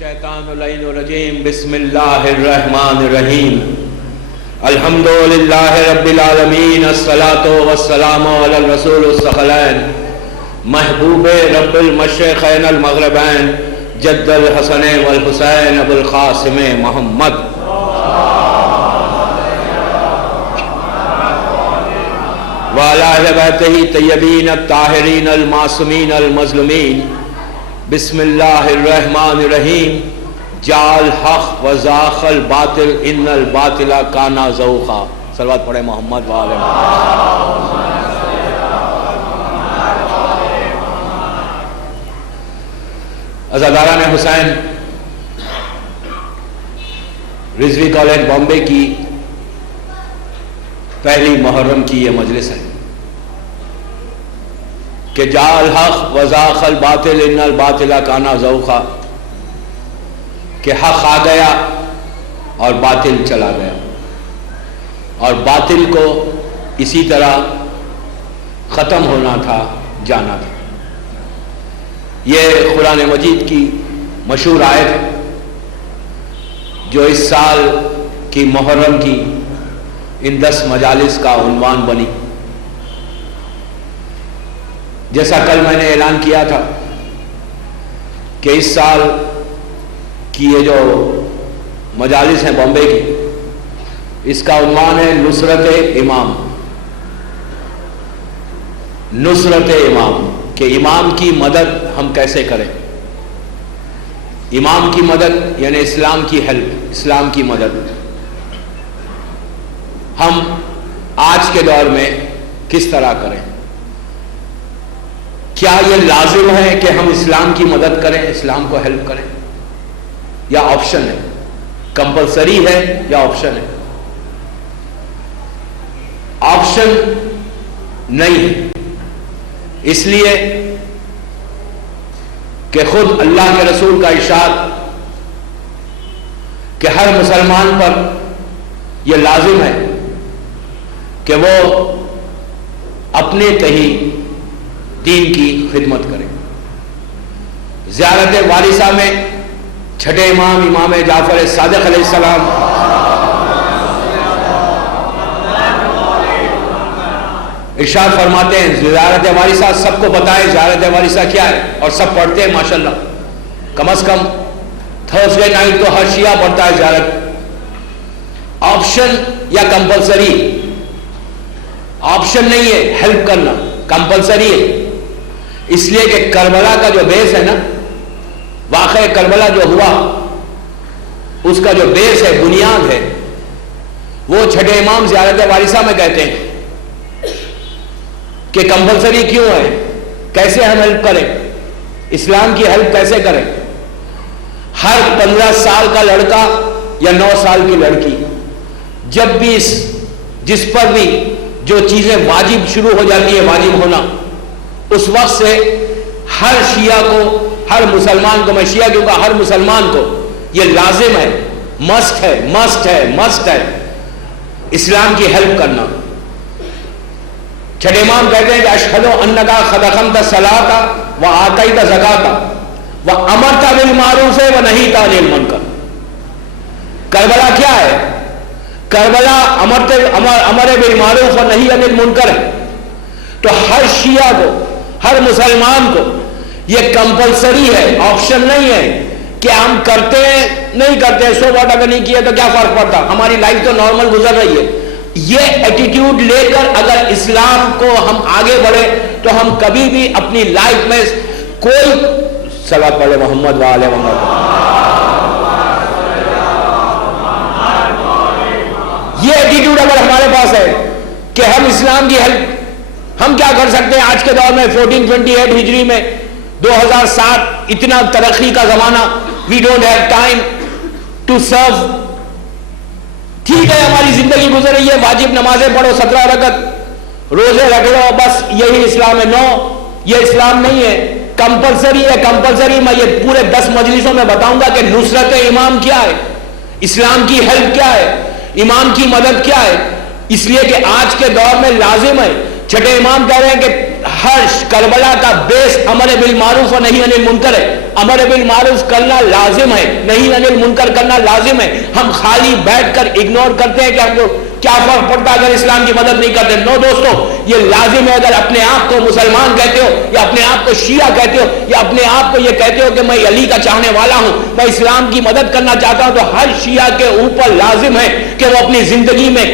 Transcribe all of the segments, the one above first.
الشیطان اللعین الرجیم بسم اللہ الرحمن الرحیم الحمدللہ رب العالمین الصلاة والسلام علی الرسول الثقلین محبوب رب المشرقین المغربین جد الحسن والحسین ابو القاسم محمد وعلی اہل بیتہ طیبین الطاہرین المعصومین المظلومین بسم اللہ الرحمن الرحیم جعل حق وزاق الباطل ان الباطل کانا زوقا. صلوات پڑھے محمد وآلہ محمد. عزاداران حسین، رضوی کالج بامبے کی پہلی محرم کی یہ مجلس ہے کہ جعل حق وزاق الباطل ان الباطل کانا زوقا، کہ حق آ گیا اور باطل چلا گیا، اور باطل کو اسی طرح ختم ہونا تھا، جانا تھا. یہ قرآن مجید کی مشہور آیت ہے جو اس سال کی محرم کی ان 10 مجالس کا عنوان بنی. جیسا کل میں نے اعلان کیا تھا کہ اس سال کی یہ جو مجالس ہیں بامبے کی، اس کا عنوان ہے نصرت امام. نصرت امام، کہ امام کی مدد ہم کیسے کریں. امام کی مدد یعنی اسلام کی ہیلپ، اسلام کی مدد. ہم آج کے دور میں کس طرح کریں؟ کیا یہ لازم ہے کہ ہم اسلام کی مدد کریں، اسلام کو ہیلپ کریں، یا آپشن ہے؟ کمپلسری ہے یا آپشن ہے؟ آپشن نہیں ہے، اس لیے کہ خود اللہ کے رسول کا ارشاد کہ ہر مسلمان پر یہ لازم ہے کہ وہ اپنے تہی دین کی خدمت کرے. زیارت وارثہ میں چھٹے امام امام جعفر صادق علیہ السلام ارشاد فرماتے ہیں زیارت وارثہ سب کو بتائیں زیارت وارثہ کیا ہے، اور سب پڑھتے ہیں ماشاءاللہ. کم از کم تھرسڈے نائٹ تو ہر شیعہ پڑھتا ہے زیارت. آپشن یا کمپلسری؟ آپشن نہیں ہے، ہیلپ کرنا کمپلسری ہے. اس لیے کہ کربلا کا جو بیس ہے نا، واقعہ کربلا جو ہوا اس کا جو بیس ہے، بنیاد ہے، وہ چھٹے امام زیارت وارثہ میں کہتے ہیں کہ کمپلسری کیوں ہے، کیسے ہم ہیلپ کریں، اسلام کی ہیلپ کیسے کریں. ہر 15 سال کا لڑکا یا 9 سال کی لڑکی جب بھی جس پر بھی جو چیزیں واجب شروع ہو جاتی ہے واجب ہونا، اس وقت سے ہر شیعہ کو، ہر مسلمان کو، میں شیعہ کیوں کہا، ہر مسلمان کو یہ لازم ہے، مسٹ ہے، مسٹ ہے، مسٹ ہے اسلام کی ہیلپ کرنا. چھٹے امام کہتے ہیں کہ اشہد انک قد اقمت الصلاۃ وآتیت الزکاۃ وامرت بالمعروف ونہیت عن المنکر. کربلا کیا ہے؟ کربلا امر بالمعروف اور نہی عن المنکر ہے. تو ہر شیعہ کو، ہر مسلمان کو یہ کمپلسری ہے، آپشن نہیں ہے کہ ہم کرتے ہیں نہیں کرتے، سو واٹ، اگر نہیں کیا تو کیا فرق پڑتا، ہماری لائف تو نارمل گزر رہی ہے. یہ ایٹیٹیوڈ لے کر اگر اسلام کو ہم آگے بڑھے تو ہم کبھی بھی اپنی لائف میں کوئی صلوات پڑھے محمد وآلہ محمد. یہ ایٹیٹیوڈ اگر ہمارے پاس ہے کہ ہم اسلام کی ہیلپ، ہم کیا کر سکتے ہیں آج کے دور میں 1428 ہجری میں 2007 اتنا ترقی کا زمانہ. We don't have time to serve. ٹھیک ہے ہماری زندگی گزر رہی ہے، واجب نمازیں پڑھو 17 رکعت، روزے رکھ لو، بس یہی اسلام ہے. نو، یہ اسلام نہیں ہے، کمپلسری ہے. کمپلسری میں یہ پورے 10 مجلسوں میں بتاؤں گا کہ نصرت امام کیا ہے، اسلام کی ہیلپ کیا ہے، امام کی مدد کیا ہے. اس لیے کہ آج کے دور میں لازم ہے. چھٹے امام کہہ رہے ہیں کہ ہر کربلا کا بیس امر بالمعروف اور نہی عن المنکر ہے. امر بالمعروف کرنا لازم ہے, نہی عن المنکر کرنا لازم ہے. ہم خالی بیٹھ کر اگنور کرتے ہیں کہ ہم کو کیا فرق پڑتا اگر اسلام کی مدد نہیں کرتے. نو دوستو, یہ لازم ہے. اگر اپنے آپ کو مسلمان کہتے ہو, یا اپنے آپ کو شیعہ کہتے ہو, یا اپنے آپ کو یہ کہتے ہو کہ میں علی کا چاہنے والا ہوں, میں اسلام کی مدد کرنا چاہتا ہوں, تو ہر شیعہ کے اوپر لازم ہے کہ وہ اپنی زندگی میں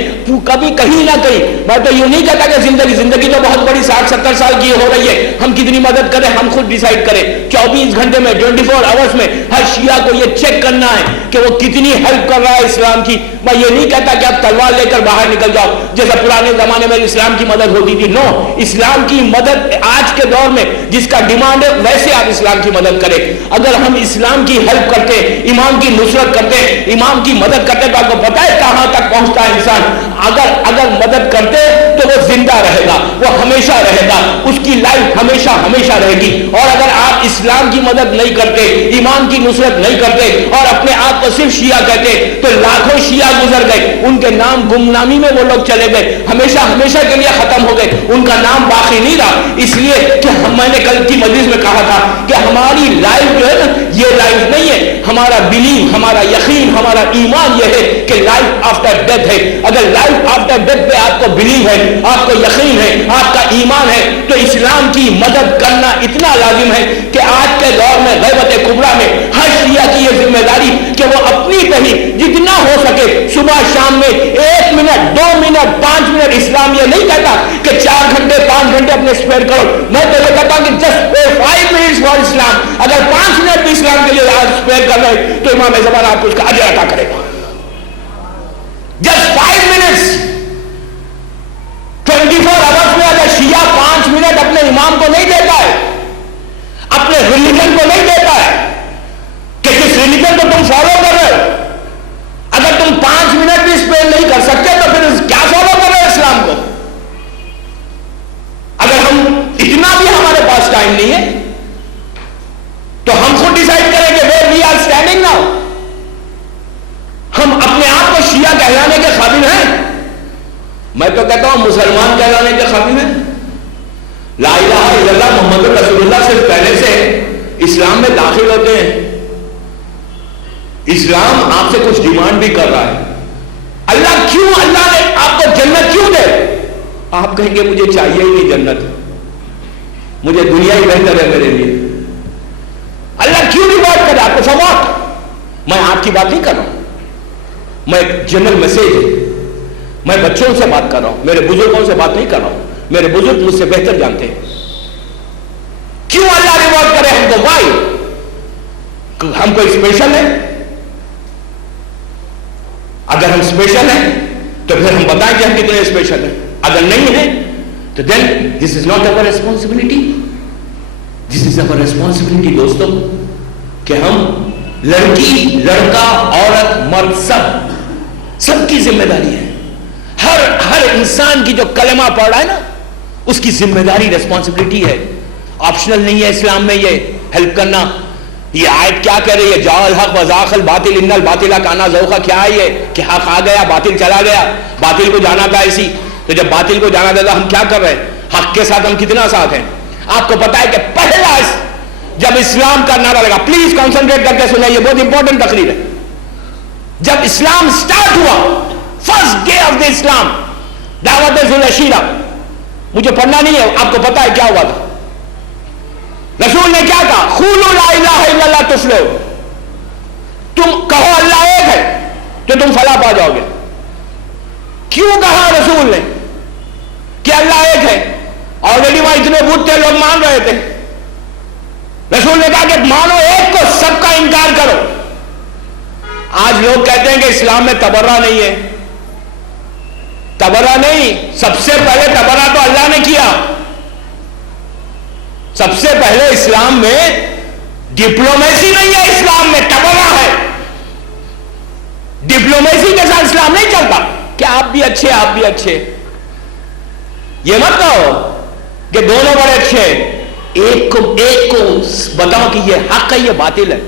کبھی کہیں نہ کہیں, میں تو یوں نہیں کہتا کہ زندگی تو بہت بڑی 60-70 سال کی ہو رہی ہے, ہم کتنی مدد کریں ہم خود ڈیسائیڈ کریں. 24 گھنٹے میں 24 آورس میں ہر شیعہ کو یہ چیک کرنا ہے کہ وہ کتنی ہیلپ کر رہا ہے اسلام کی. میں یہ نہیں کہتا کہ آپ تلوار لے کر باہر نکل جاؤ جیسا پرانے زمانے میں اسلام کی مدد ہوتی تھی. نو, اسلام کی مدد آج کے دور میں جس کا ڈیمانڈ ہے ویسے آپ اسلام کی مدد کریں. اگر ہم اسلام کی ہیلپ کرتے, امام کی نصرت کرتے, امام کی مدد کرتے, تو آپ کو پتا ہے کہاں تک پہنچتا ہے انسان. اگر مدد کرتے تو وہ زندہ رہے گا, وہ ہمیشہ رہے گا, اس کی لائف ہمیشہ رہے گی. اور اگر آپ اسلام کی مدد نہیں کرتے, امام کی نصرت نہیں کرتے, اور اپنے آپ کو صرف شیعہ کہتے, تو لاکھوں شیعہ گزر گئے, ان کے نام گمنامی میں وہ لوگ چلے گئے, ہمیشہ کے لیے ختم ہو گئے, ان کا نام باقی نہیں رہا. اس لیے کہ میں نے کل کی مجلس میں کہا تھا کہ ہماری لائف جو ہے نا, یہ لائف نہیں ہے. ہمارا بلیف, ہمارا یقین, ہمارا ایمان یہ ہے کہ لائف آفٹر ڈیتھ ہے. اگر لائف آفٹر ڈیتھ پہ آپ کو بلیف ہے, آپ کو یقین ہے, آپ کا ایمان ہے, تو اسلام کی مدد کرنا اتنا لازم ہے کہ آج کے دور میں غیبت کبریٰ میں ہر شیعہ کی یہ ذمہ داری کہ وہ اپنی کہیں جتنا ہو سکے صبح شام میں 1 منٹ 2 منٹ 5 منٹ, اسلام یہ نہیں کہتا کہ 4 گھنٹے 5 گھنٹے اپنے اسپینڈ کرو. میں تو یہ کہتا ہوں کہ جسٹ 5 منٹس فار اسلام. اگر 5 منٹ بھی اسلام کے لیے اسپینڈ کر رہے تو امام زمان آپ کو اس کا اجر عطا کرے گا. جسٹ 5 منٹس 24 آورس میں اگر شیعہ 5 منٹ اپنے امام کو نہیں دیتا ہے, اپنے ریلیجن کو نہیں دیتا ہے کہ جس ریلیجن کو تم فالو کر رہے ہو, اگر تم 5 منٹ بھی اسپینڈ نہیں کر سکتے تو پھر کیا فالو کر رہے ہو اسلام کو. اگر ہم اتنا بھی ہمارے پاس ٹائم نہیں ہے تو ہم خود ڈیسائیڈ کریں کہ where we are standing now. ہم اپنے آپ کو شیعہ کہلانے کے قابل ہیں. میں تو کہتا ہوں مسلمان کہلانے کے قابل ہیں. لا الہ الا اللہ محمد رسول اللہ سے پہلے سے اسلام میں داخل ہوتے ہیں. اسلام آپ سے کچھ ڈیمانڈ بھی کر رہا ہے. اللہ نے آپ کو جنت کیوں دے؟ آپ کہیں گے مجھے چاہیے ہی نہیں جنت, مجھے دنیا ہی بہتر ہے میرے لیے. اللہ کیوں نہیں بات کرے آپ کو سماعت؟ میں آپ کی بات نہیں کر رہا ہوں, میں جنرل میسج ہے. میں بچوں سے بات کر رہا ہوں, میرے بزرگوں سے بات نہیں کر رہا ہوں. میرے بزرگ مجھ سے بہتر جانتے ہیں. کیوں اللہ ریوارڈ کرے ہم کو؟ وائی؟ ہم کوئی اسپیشل ہے؟ اگر ہم اسپیشل ہیں تو پھر ہم بتائیں کہ ہم کتنے اسپیشل ہیں. اگر نہیں ہیں تو then this is not our responsibility. This is our responsibility دوستوں, کہ ہم لڑکی لڑکا عورت مرد سب کی ذمہ داری ہے. ہر انسان کی جو کلمہ پڑھ رہا ہے نا, اس کی ذمہ داری ریسپانسبلٹی ہے. آپشنل نہیں ہے اسلام میں یہ ہیلپ کرنا. یہ آیت کیا کہہ رہی ہے؟ جاء الحق وزاق الباطل ان الباطل کان زہوقا. کیا ہے یہ کہ حق آ گیا باطل چلا گیا؟ باطل کو جانا تھا ایسی, تو جب باطل کو جانا تھا ہم کیا کر رہے ہیں؟ حق کے ساتھ ہم کتنا ساتھ ہیں؟ آپ کو پتا ہے کہ پہلا جب اسلام کا نعرہ لگا, پلیز کانسنٹریٹ کر کے سنیں, یہ بہت امپورٹنٹ تقریر ہے. جب اسلام سٹارٹ ہوا, فرسٹ ڈے آف دا اسلام, دعوت ذو العشیرہ, مجھے پڑھنا نہیں ہے, آپ کو پتا ہے کیا ہوا تھا؟ رسول نے کیا کہا؟ قولوا لا الہ الا اللہ تفلحوا. تم کہو اللہ ایک ہے تو تم فلاح پا جاؤ گے. کیوں کہا رسول نے کہ اللہ ایک ہے؟ آلریڈی وہاں اتنے بت تھے, لوگ مان رہے تھے. رسول نے کہا کہ مانو ایک کو, سب کا انکار کرو. آج لوگ کہتے ہیں کہ اسلام میں تبرہ نہیں ہے. تبرہ نہیں, سب سے پہلے تبرہ تو اللہ نے کیا. سب سے پہلے اسلام میں ڈپلومیسی نہیں ہے, اسلام میں تبرہ ہے. ڈپلومیسی کے ساتھ اسلام نہیں چلتا کہ آپ بھی اچھے آپ بھی اچھے. یہ مت کہو کہ دونوں بڑے اچھے ہیں. ایک کو بتاؤ کہ یہ حق ہے یہ باطل ہے.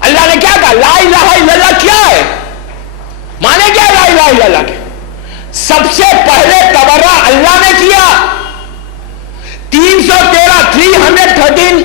اللہ نے کیا کہا؟ لا الہ الا اللہ کیا ہے؟ مانے کیا لا الہ الا اللہ کے؟ سب سے پہلے تبرہ اللہ نے کیا. 313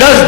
10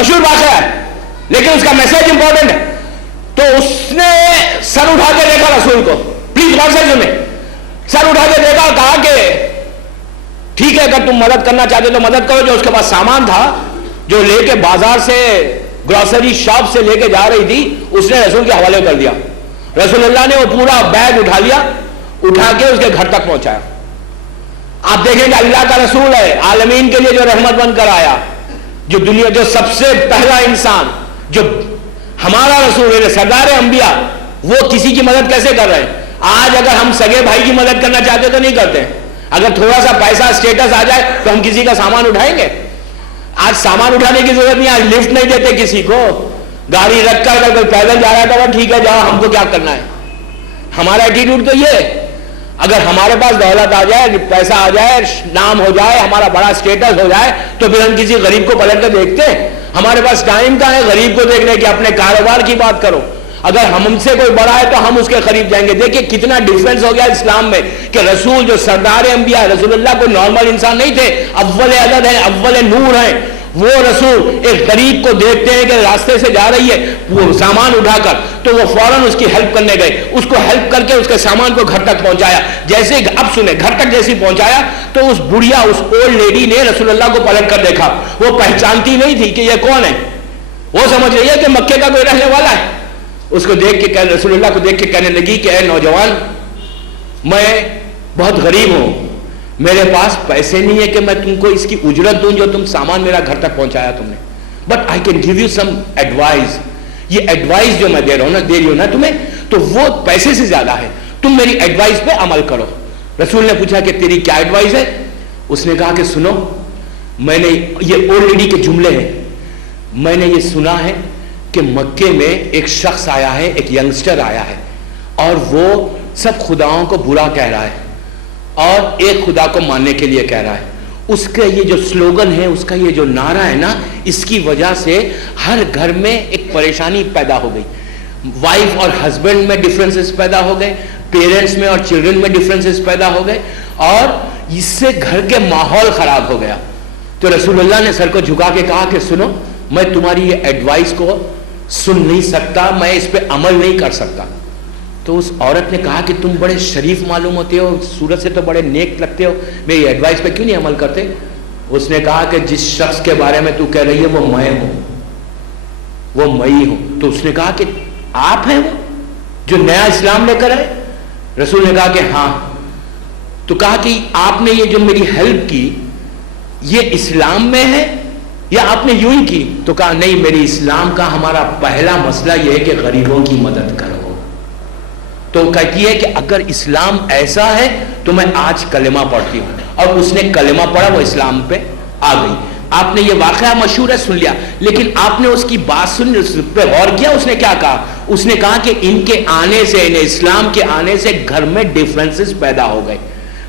مشہور واقعہ ہے لیکن اس کا میسج امپورٹنٹ ہے. تو اس نے سر اٹھا کے دیکھا رسول کو, پلیز غور سے سنیں, سر اٹھا کے دیکھا اور کہا کہ ٹھیک ہے اگر تم مدد کرنا چاہتے تو مدد کرو. جو اس کے پاس سامان تھا جو لے کے بازار سے گروسری شاپ سے لے کے جا رہی تھی اس نے رسول کے حوالے کر دیا. رسول اللہ نے وہ پورا بیگ اٹھا لیا, اٹھا کے اس کے گھر تک پہنچایا. آپ دیکھیں کہ اللہ کا رسول ہے, عالمین کے لیے جو رحمت بن کر آیا, جو دنیا جو سب سے پہلا انسان, جو ہمارا رسول ہے, سردار انبیاء, وہ کسی کی مدد کیسے کر رہے ہیں؟ آج اگر ہم سگے بھائی کی مدد کرنا چاہتے تو نہیں کرتے. اگر تھوڑا سا پیسہ اسٹیٹس آ جائے تو ہم کسی کا سامان اٹھائیں گے. آج سامان اٹھانے کی ضرورت نہیں, آج لفٹ نہیں دیتے کسی کو, گاڑی رکھ کر اگر کوئی پیدل جا رہا ہے تو ٹھیک ہے جاؤ, ہم کو کیا کرنا ہے. ہمارا ایٹیٹیوڈ تو یہ ہے. اگر ہمارے پاس دولت آ جائے, پیسہ آ جائے, نام ہو جائے, ہمارا بڑا اسٹیٹس ہو جائے تو پھر ہم کسی غریب کو پلٹ کر دیکھتے ہیں. ہمارے پاس ٹائم کا ہے غریب کو دیکھنے کے, اپنے کاروبار کی بات کرو. اگر ہم سے کوئی بڑا ہے تو ہم اس کے قریب جائیں گے. دیکھیں کتنا ڈیفرنس ہو گیا اسلام میں کہ رسول جو سردار انبیاء, رسول اللہ کوئی نارمل انسان نہیں تھے, اول عدد ہیں, اول نور ہیں. وہ رسول ایک غریب کو دیکھتے ہیں کہ راستے سے جا رہی ہے وہ سامان اٹھا کر, تو وہ فوراً اس کی ہیلپ کرنے گئے, اس کو ہیلپ کر کے اس کے سامان کو گھر تک پہنچایا. جیسے اب سنیں, گھر تک جیسے پہنچایا تو اس بڑھیا, اس اولڈ لیڈی نے رسول اللہ کو پلٹ کر دیکھا. وہ پہچانتی نہیں تھی کہ یہ کون ہے, وہ سمجھ رہی ہے کہ مکے کا کوئی رہنے والا ہے. اس کو دیکھ کے رسول اللہ کو دیکھ کے کہنے لگی کہ اے نوجوان, میں بہت غریب ہوں, میرے پاس پیسے نہیں ہے کہ میں تم کو اس کی اجرت دوں جو تم سامان میرا گھر تک پہنچایا تم نے, but I can give you some advice. یہ ایڈوائز جو میں دے رہی ہوں نا تمہیں, تو وہ پیسے سے زیادہ ہے, تم میری ایڈوائز پہ عمل کرو. رسول نے پوچھا کہ تیری کیا ایڈوائز ہے؟ اس نے کہا کہ سنو, میں نے یہ اولڈ لیڈی کے جملے ہیں, میں نے یہ سنا ہے کہ مکے میں ایک شخص آیا ہے, ایک ینگسٹر آیا ہے, اور وہ سب خداؤں کو برا کہہ رہا ہے اور ایک خدا کو ماننے کے لیے کہہ رہا ہے. اس کا یہ جو سلوگن ہے, اس کا یہ جو نعرہ ہے نا, اس کی وجہ سے ہر گھر میں ایک پریشانی پیدا ہو گئی. وائف اور ہسبینڈ میں ڈفرینسز پیدا ہو گئے, پیرنٹس میں اور چلڈرن میں ڈفرینسز پیدا ہو گئے, اور اس سے گھر کے ماحول خراب ہو گیا. تو رسول اللہ نے سر کو جھکا کے کہا کہ سنو, میں تمہاری یہ ایڈوائس کو سن نہیں سکتا, میں اس پہ عمل نہیں کر سکتا. تو اس عورت نے کہا کہ تم بڑے شریف معلوم ہوتے ہو, صورت سے تو بڑے نیک لگتے ہو, میری ایڈوائس پہ کیوں نہیں عمل کرتے؟ اس نے کہا کہ جس شخص کے بارے میں تو کہہ رہی ہے وہ میں ہوں, وہ میں ہی ہوں. تو اس نے کہا کہ آپ ہیں وہ جو نیا اسلام لے کر آئے؟ رسول نے کہا کہ ہاں. تو کہا کہ آپ نے یہ جو میری ہیلپ کی یہ اسلام میں ہے یا آپ نے یوں ہی کی؟ تو کہا نہیں, میری اسلام کا ہمارا پہلا مسئلہ یہ ہے کہ غریبوں کی مدد کرو. تو کہتی ہے کہ اگر اسلام ایسا ہے تو میں آج کلمہ پڑھتی ہوں, اور اس نے کلمہ پڑھا, وہ اسلام پہ آ گئی. آپ نے یہ واقعہ مشہور ہے سن لیا, لیکن آپ نے اس کی بات سن اس پہ غور کیا؟ اس نے کیا کہا؟ اس نے کہا کہ ان کے آنے سے, انہیں اسلام کے آنے سے گھر میں ڈفرینسز پیدا ہو گئے,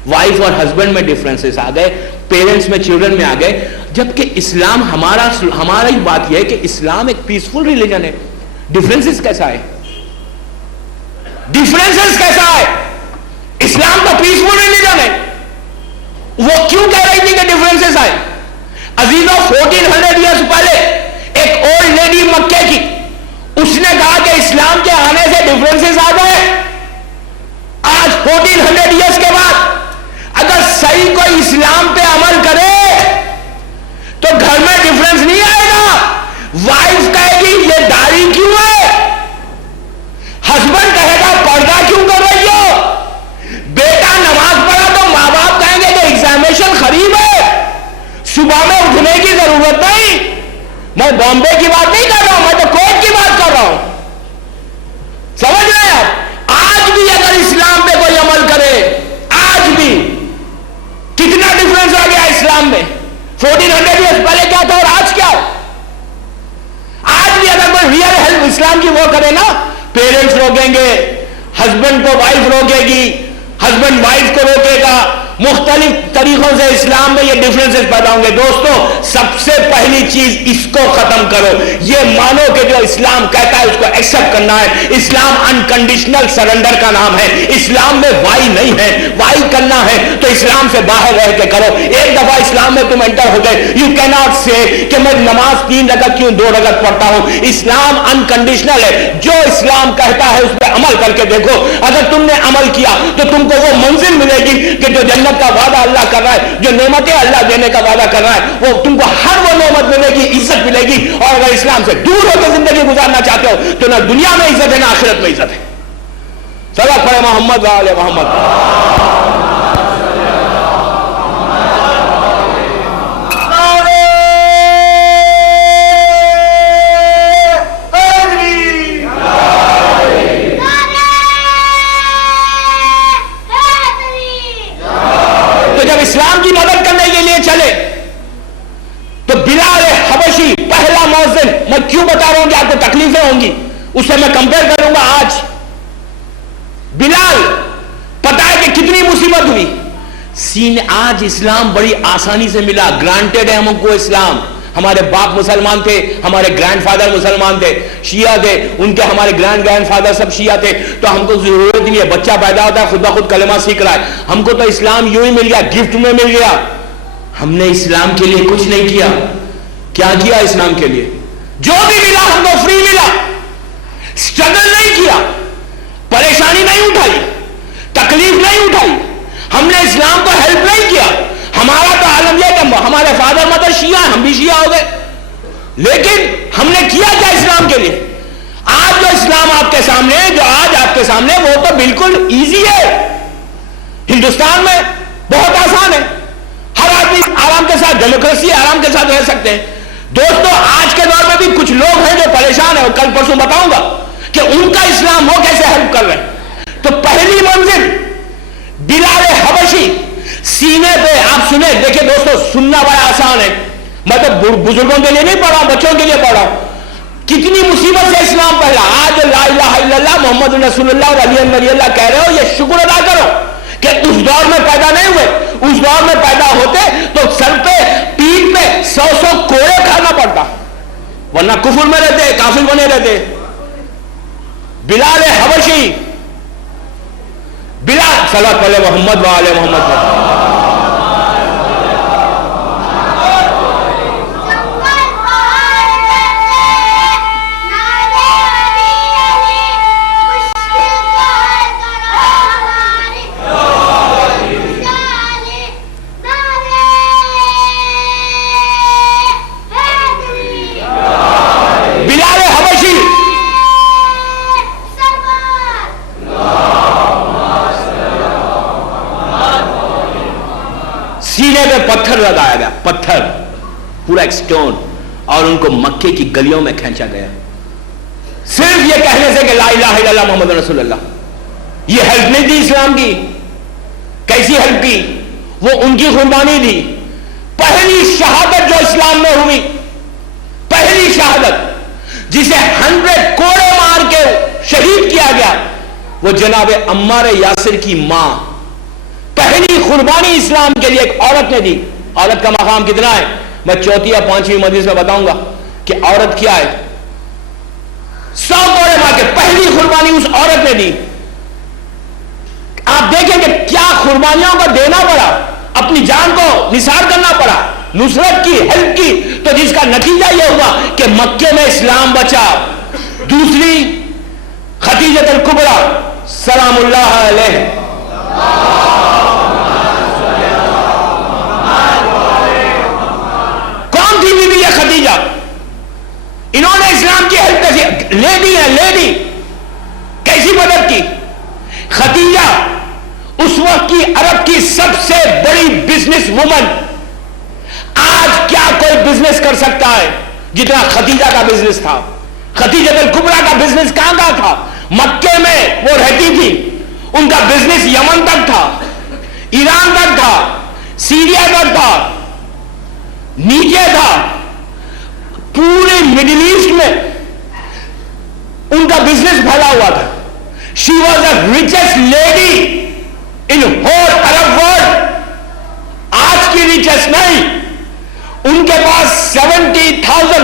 وائف اور ہسبینڈ میں ڈفرینسز آ گئے, پیرنٹس میں, چلڈرن میں آ گئے. جبکہ اسلام ہماری بات یہ ہے کہ اسلام ایک پیسفل ریلیجن ہے. ڈفرینسز کیسا ہے؟ ڈفرینسز کیسا ہے؟ اسلام تو پیسفل ریلیجن ہے. وہ کیوں کہہ رہی تھی کہ ڈفرینسز آئے؟ عزیزوں, 1400 ایئرس پہلے ایک اولڈ لیڈی مکے کی, اس نے کہا کہ اسلام کے آنے سے ڈفرینسز آ گئے. آج 1400 ایئرس کے بعد اگر صحیح کوئی اسلام پہ عمل کرے تو گھر میں ڈفرینس نہیں آئے گا. وائف کہے گی یہ داڑھی کیوں ہے, ہسبینڈ کہے گا پردہ کیوں کر رہی ہو, بیٹا نماز پڑھا تو ماں باپ کہیں گے کہ ایگزامیشن قریب ہے, صبح میں اٹھنے کی ضرورت نہیں. میں بامبے کی بات نہیں کر رہا ہوں, میں تو کوٹ کی بات کر رہا ہوں. سمجھ رہے ہیں آپ؟ آج بھی اگر اسلام پہ کوئی عمل کرے, آج بھی کتنا ڈفرنس آ گیا اسلام میں. 1400 ایئرس پہلے کیا تھا اور آج کیا؟ آج بھی اگر کوئی ریئل ہیلپ اسلام کی وہ کرے نا, پیرنٹس روکیں گے, ہسبینڈ کو وائف روکے گی, ہسبینڈ وائف کو روکے گا, مختلف طریقوں سے اسلام میں یہ ڈفرینسز پیدا ہوں گے. دوستو سب سے پہلی چیز اس کو ختم کرو. یہ مانو کہ جو اسلام کہتا ہے اس کو ایکسپٹ کرنا ہے. اسلام انکنڈیشنل سرنڈر کا نام ہے. اسلام میں وائی نہیں ہے. وائی کرنا ہے تو اسلام سے باہر رہ کے کرو. ایک دفعہ اسلام میں تم انٹر ہو گئے, یو کی ناٹ سے کہ میں نماز 3 رکعت کیوں 2 رکعت پڑھتا ہوں. اسلام انکنڈیشنل ہے. جو اسلام کہتا ہے اس پہ عمل کر کے دیکھو. اگر تم نے عمل کیا تو تم کو وہ منزل ملے گی کہ جو جنت کا وعدہ اللہ کر رہا ہے, جو نعمتیں اللہ دینے کا وعدہ کر رہا ہے, وہ تم کو ہر وہ نعمت ملے گی, عزت ملے گی. اور اگر اسلام سے دور ہو کے زندگی گزارنا چاہتے ہو تو نہ دنیا میں عزت ہے نہ آخرت میں عزت ہے. صلوات پڑھے محمد و آل محمد. اسلام کی مدد کرنے کے لیے چلے تو بلال حبشی پہلا مؤذن, میں کیوں بتا رہا ہوں کہ آپ کو تکلیفیں ہوں گی, اس سے میں کمپیئر کروں گا. آج بلال پتا ہے کہ کتنی مصیبت ہوئی. آج اسلام بڑی آسانی سے ملا, گرانٹیڈ ہے ہم کو اسلام. ہمارے باپ مسلمان تھے, ہمارے گرینڈ فادر مسلمان تھے, شیعہ تھے, ان کے ہمارے گرینڈ فادر سب شیعہ تھے, تو ہم کو ضرورت نہیں ہے. بچہ پیدا ہوتا ہے خود بخود کلمہ سیکھ رہا ہے. ہم کو تو اسلام یوں ہی مل گیا, گفٹ میں مل گیا. ہم نے اسلام کے لیے کچھ نہیں کیا. کیا کیا اسلام کے لیے؟ جو بھی ملا ہم کو فری ملا. اسٹرگل نہیں کیا, پریشانی نہیں اٹھائی, تکلیف نہیں اٹھائی, ہم نے اسلام کو ہیلپ نہیں کیا. ہمارا تو عالم یہ کہ ہمارے فادر مدر شیعہ ہیں, ہم بھی شیعہ ہو گئے, لیکن ہم نے کیا کیا اسلام کے لیے؟ آج جو اسلام آپ کے سامنے, جو آج آپ کے سامنے, وہ تو بالکل ایزی ہے. ہندوستان میں بہت آسان ہے, ہر آدمی آرام کے ساتھ, ڈیموکریسی آرام کے ساتھ رہ سکتے ہیں. دوستو آج کے دور میں بھی کچھ لوگ ہیں جو پریشان ہیں, اور کل پرسوں بتاؤں گا کہ ان کا اسلام وہ کیسے ہیلپ کر رہے ہیں. تو پہلی منزل بلال حبشی سینے پہ. آپ سنیں, دیکھیں دوستو سننا بڑا آسان ہے, میں تو بزرگوں کے لیے نہیں پڑھ رہا ہوں, بچوں کے لیے پڑھ رہا ہوں. کتنی مصیبت سے اسلام پہلا. آج لا الہ الا اللہ محمد رسول اللہ اور علی اللہ کہہ رہے ہو, یہ شکر ادا کرو کہ اس دور میں پیدا نہیں ہوئے. اس دور میں پیدا ہوتے تو سر پہ پیٹ پہ 100 کوڑے کھانا پڑتا, ورنہ کفر میں رہتے, کافر بنے رہتے. بلال حبشی, بلال صلوات پڑھے محمد و آل محمد. پتھر لگایا گیا, پتھر پورا ایک سٹون, اور ان کو مکے کی گلیوں میں کھینچا گیا صرف یہ کہنے سے کہ لا الہ الا اللہ محمد رسول اللہ. یہ ہیلپ نہیں تھی اسلام کی. کیسی ہیلپ کی؟ وہ ان کی قربانی تھی. پہلی شہادت جو اسلام میں ہوئی, پہلی شہادت جسے 100 کوڑے مار کے شہید کیا گیا, وہ جناب عمار یاسر کی ماں. پہلی قربانی اسلام کے لیے ایک عورت نے دی. عورت کا مقام کتنا ہے میں 4 یا 5ویں مجلس میں بتاؤں گا کہ عورت کیا ہے. 100 کوڑے مار کے پہلی قربانی اس عورت نے دی. آپ دیکھیں کہ کیا قربانیوں کو دینا پڑا, اپنی جان کو نثار کرنا پڑا, نصرت کی, ہیلپ کی, تو جس کا نتیجہ یہ ہوا کہ مکے میں اسلام بچا. دوسری خدیجہ الکبریٰ سلام اللہ علیہ, کون تھی بیوی یہ خدیجہ؟ انہوں نے اسلام کی ہیلپ کیسی, لیڈی ہے لیڈی, کیسی مدد کی. خدیجہ اس وقت کی عرب کی سب سے بڑی بزنس وومن. آج کیا کوئی بزنس کر سکتا ہے جتنا خدیجہ کا بزنس تھا؟ خدیجہ الکبریٰ کا بزنس کہاں کا تھا؟ مکے میں وہ رہتی تھی, ان کا بزنس یمن تک تھا, ایران تک تھا, سیریا تک تھا, نیچے تھا, پورے مڈل ایسٹ میں ان کا بزنس پھیلا ہوا تھا. She was the richest lady in whole Arab world. ان کے پاس 70,000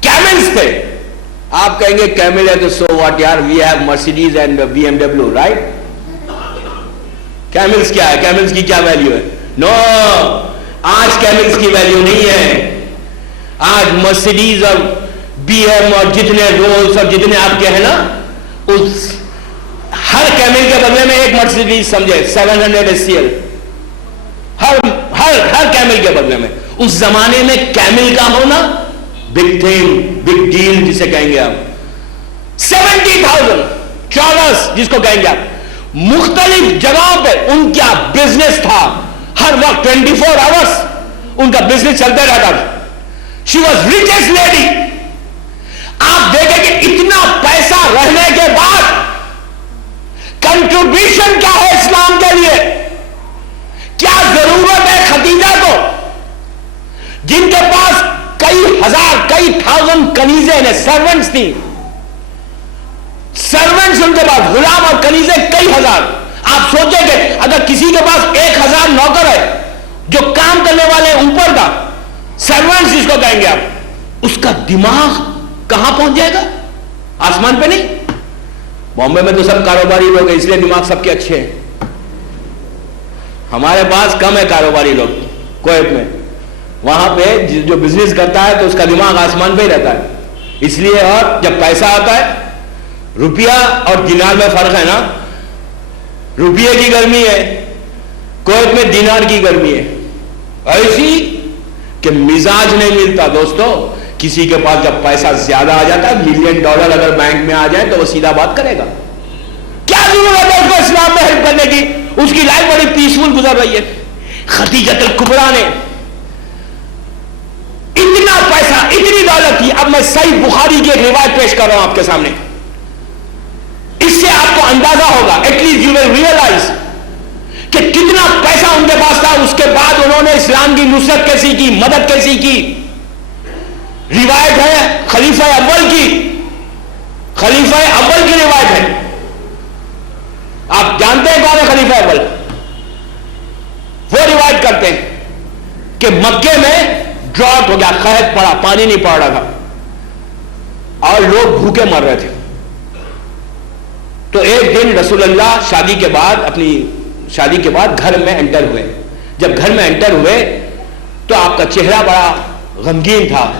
کیملز تھے. آپ کہیں گے کیمل ہے تو سو واٹ یار, we have Mercedes and BMW, right. Camels کیا ہے, کیملز کی کیا ویلیو ہے؟ نو, آج کیملز کی ویلیو نہیں ہے. آج مرسیڈیز اور BM اور جتنے رولز اور جتنے آپ کے ہیں نا, اس ہر کیمل کے بدلے میں ایک مرسیڈیز سمجھے 700 SCL, ہر کیمل کے بدلے میں. اس زمانے میں کیمل کا ہونا بگ تھنگ, بگ ڈیل جسے کہیں گے آپ. 70,000 ٹراولرز جس کو کہیں گے آپ, مختلف جگہوں پہ ان کا بزنس تھا. ہر وقت 24 آورس ان کا بزنس چلتے رہتا تھا. She was richest lady. آپ دیکھیں کہ اتنا پیسہ رہنے کے بعد کنٹریبیوشن کیا ہے اسلام کے لیے. کیا ضرورت ہے خدیجہ کو, جن کے پاس کئی ہزار کئی تھاؤزنڈ کنیزیں نے, سرونٹس تھی, سرونٹس ان کے پاس, غلام اور کنیزیں کئی ہزار. آپ سوچیں کہ اگر کسی کے پاس 1,000 نوکر ہے جو کام کرنے والے اوپر کا, سرونٹس جس کو کہیں گے آپ, اس کا دماغ کہاں پہنچ جائے گا؟ آسمان پہ نہیں. بامبے میں تو سب کاروباری لوگ ہیں, اس لیے دماغ سب کے اچھے ہیں. ہمارے پاس کم ہے کاروباری لوگ. کویت میں وہاں پہ جو بزنس کرتا ہے تو اس کا دماغ آسمان پہ ہی رہتا ہے. اس لیے, اور جب پیسہ آتا ہے, روپیہ اور دینار میں فرق ہے نا. روپیے کی گرمی ہے, کویت میں دینار کی گرمی ہے. ایسی کہ مزاج نہیں ملتا دوستو. کسی کے پاس جب پیسہ زیادہ آ جاتا ہے, $1 ملین اگر بینک میں آ جائے تو وہ سیدھا بات کرے گا. کیا ضرورت ہے اس کو اسلام میں ہیلپ کرنے کی؟ اس کی لائف بڑی پیسفل گزر رہی ہے. خدیجۃ الکبریٰ نے اتنا پیسہ, اتنی دولت کی. اب میں صحیح بخاری کی ایک روایت پیش کر رہا ہوں آپ کے سامنے. اس سے آپ کو اندازہ ہوگا, at least you will realise کہ کتنا پیسہ ان کے پاس تھا. اس کے بعد انہوں نے اسلام کی نصرت کیسی کی, مدد کیسی کی. روایت ہے خلیفہ اول کی, خلیفہ اول کی روایت ہے. آپ جانتے ہیں کون ہے خلیفہ اول؟ وہ روایت کرتے ہیں کہ مکے میں ڈراٹ ہو گیا, قحط پڑا, پانی نہیں پڑ رہا تھا اور لوگ بھوکے مر رہے تھے. تو ایک دن رسول اللہ شادی کے بعد, اپنی شادی کے بعد گھر میں انٹر ہوئے. جب گھر میں انٹر ہوئے تو آپ کا چہرہ بڑا غمگین تھا.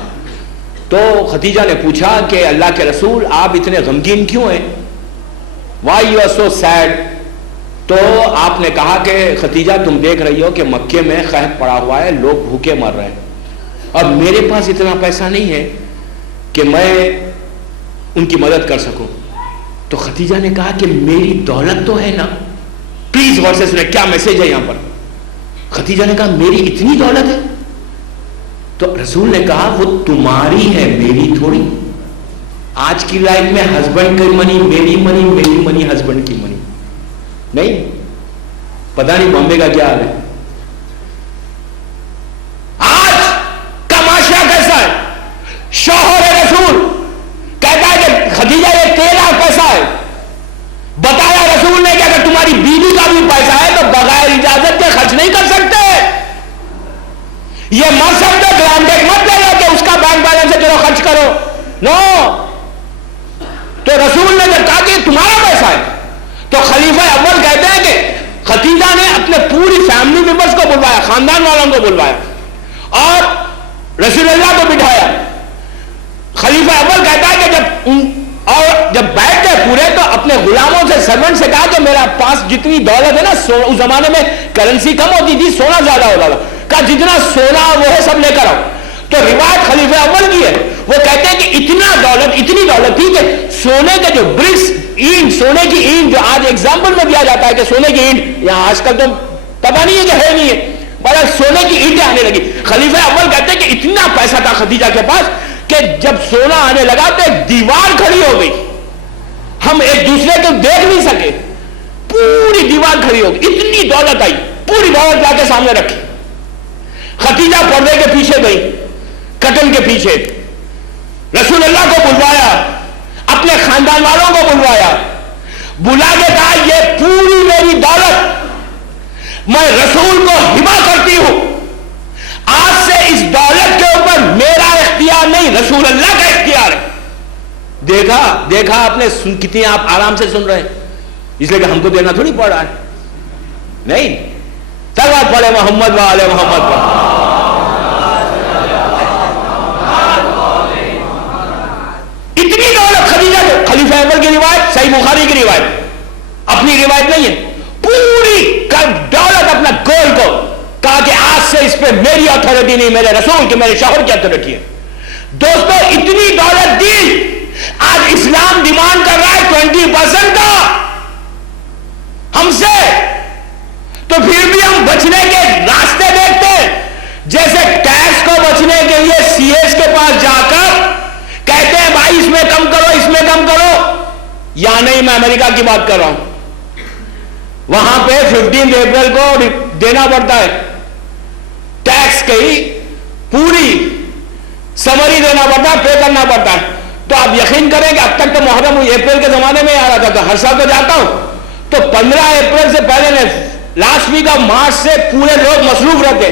تو خدیجہ نے پوچھا کہ اللہ کے رسول آپ اتنے غمگین کیوں ہیں؟ Why you are so sad? تو آپ نے کہا کہ خدیجہ تم دیکھ رہی ہو کہ مکے میں قحط پڑا ہوا ہے, لوگ بھوکے مر رہے ہیں, اور میرے پاس اتنا پیسہ نہیں ہے کہ میں ان کی مدد کر سکوں. تو خدیجہ نے کہا کہ میری دولت تو ہے نا. پلیز غور سے سنیں کیا میسج ہے یہاں پر. خدیجہ نے کہا میری اتنی دولت ہے. تو رسول نے کہا وہ تمہاری ہے, میری تھوڑی. آج کی لائف میں ہسبینڈ کی منی میری منی, میری منی ہسبینڈ کی منی نہیں. پتہ نہیں بامبے کا کیا حال ہے. آج کا معاشرہ کیسا ہے؟ شوہر رسول کہتا ہے کہ خدیجہ یہ تیرا پیسہ ہے. بتایا رسول نے کہ اگر تمہاری بیوی کا بھی پیسہ ہے تو بغیر اجازت کے خرچ نہیں کر سکتے. یہ مر سکتے, گرانٹیڈ مت لے لو کہ اس کا بینک بیلنس ہے چلو خرچ کرو. نو. تو رسول نے جب کہا کہ تمہارا پیسہ ہے تو خلیفہ اول کہتے ہیں کہ خدیجہ نے اپنے پوری فیملی ممبرس کو بلوایا, خاندان والوں کو بلوایا اور رسول اللہ کو بٹھایا. خلیفہ اول کہتا ہے کہ جب بیٹھ گئے پورے تو اپنے غلاموں سے, سرونٹ سے کہا کہ میرا پاس جتنی دولت ہے نا, اس زمانے میں کرنسی کم ہوتی تھی, سونا زیادہ ہوتا تھا, کہا جتنا سونا وہ ہے سب لے کر آؤ. تو روایت خلیفہ اول کی ہے, وہ کہتے ہیں کہ اتنی دولت تھی کہ سونے کے جو برکس, اینٹ, سونے کی اینٹ جو آج ایگزامپل میں دیا جاتا ہے کہ سونے کی اینٹ, یہاں آج کل تو پتہ نہیں ہے کہ ہے نہیں ہے, بڑا سونے کی اینٹیں آنے لگی. خلیفہ اول کہتے ہیں کہ اتنا پیسہ تھا خدیجہ کے پاس کہ جب سونا آنے لگا تو ایک دیوار کھڑی ہو گئی, ہم ایک دوسرے کو دیکھ نہیں سکے, پوری دیوار کھڑی ہو گئی. اتنی دولت آئی, پوری دولت لا کے سامنے رکھی. خدیجہ پردے کے پیچھے گئی, کٹن کے پیچھے. رسول اللہ کو بلوایا, اپنے خاندان والوں کو بلوایا, بلا کے کہا یہ پوری میری دولت میں رسول کو ہبہ کرتی ہوں, آج سے اس اختیار نہیں، رسول اللہ کا اختیار ہے. دیکھا آپ نے کتنی آپ آرام سے سن رہے ہیں، اس لیے کہ ہم کو دینا تھوڑی پڑ رہا ہے. نہیں، تلوار پڑے محمد و آل محمد پر. اتنی دولت خدیجہ کو، خلیفہ اول کی روایت، صحیح بخاری کی روایت، اپنی روایت نہیں ہے، پوری دولت اپنا گول کو کہا کہ آج سے اس پہ میری اتھارٹی نہیں، میرے رسول کی، میرے شوہر کی اتھارٹی ہے. دوستو اتنی دولت دی، آج اسلام ڈیمانڈ کر رہا ہے 20% کا ہم سے، تو پھر بھی ہم بچنے کے راستے دیکھتے ہیں. جیسے ٹیکس کو بچنے کے لیے سی ایس کے پاس جا کر کہتے ہیں بھائی اس میں کم کرو، اس میں کم کرو. یا نہیں، میں امریکہ کی بات کر رہا ہوں، وہاں پہ 15 اپریل کو دینا پڑتا ہے ٹیکس کی پوری سمری دینا پڑتا ہے، پے کرنا پڑتا ہے. تو آپ یقین کریں کہ اب تک تو محرم اپریل کے زمانے میں آ رہا تھا، تو ہر سال تو جاتا ہوں، تو 15 اپریل سے پہلے لاسٹ ویک آف مارچ سے پورے لوگ مصروف رہتے،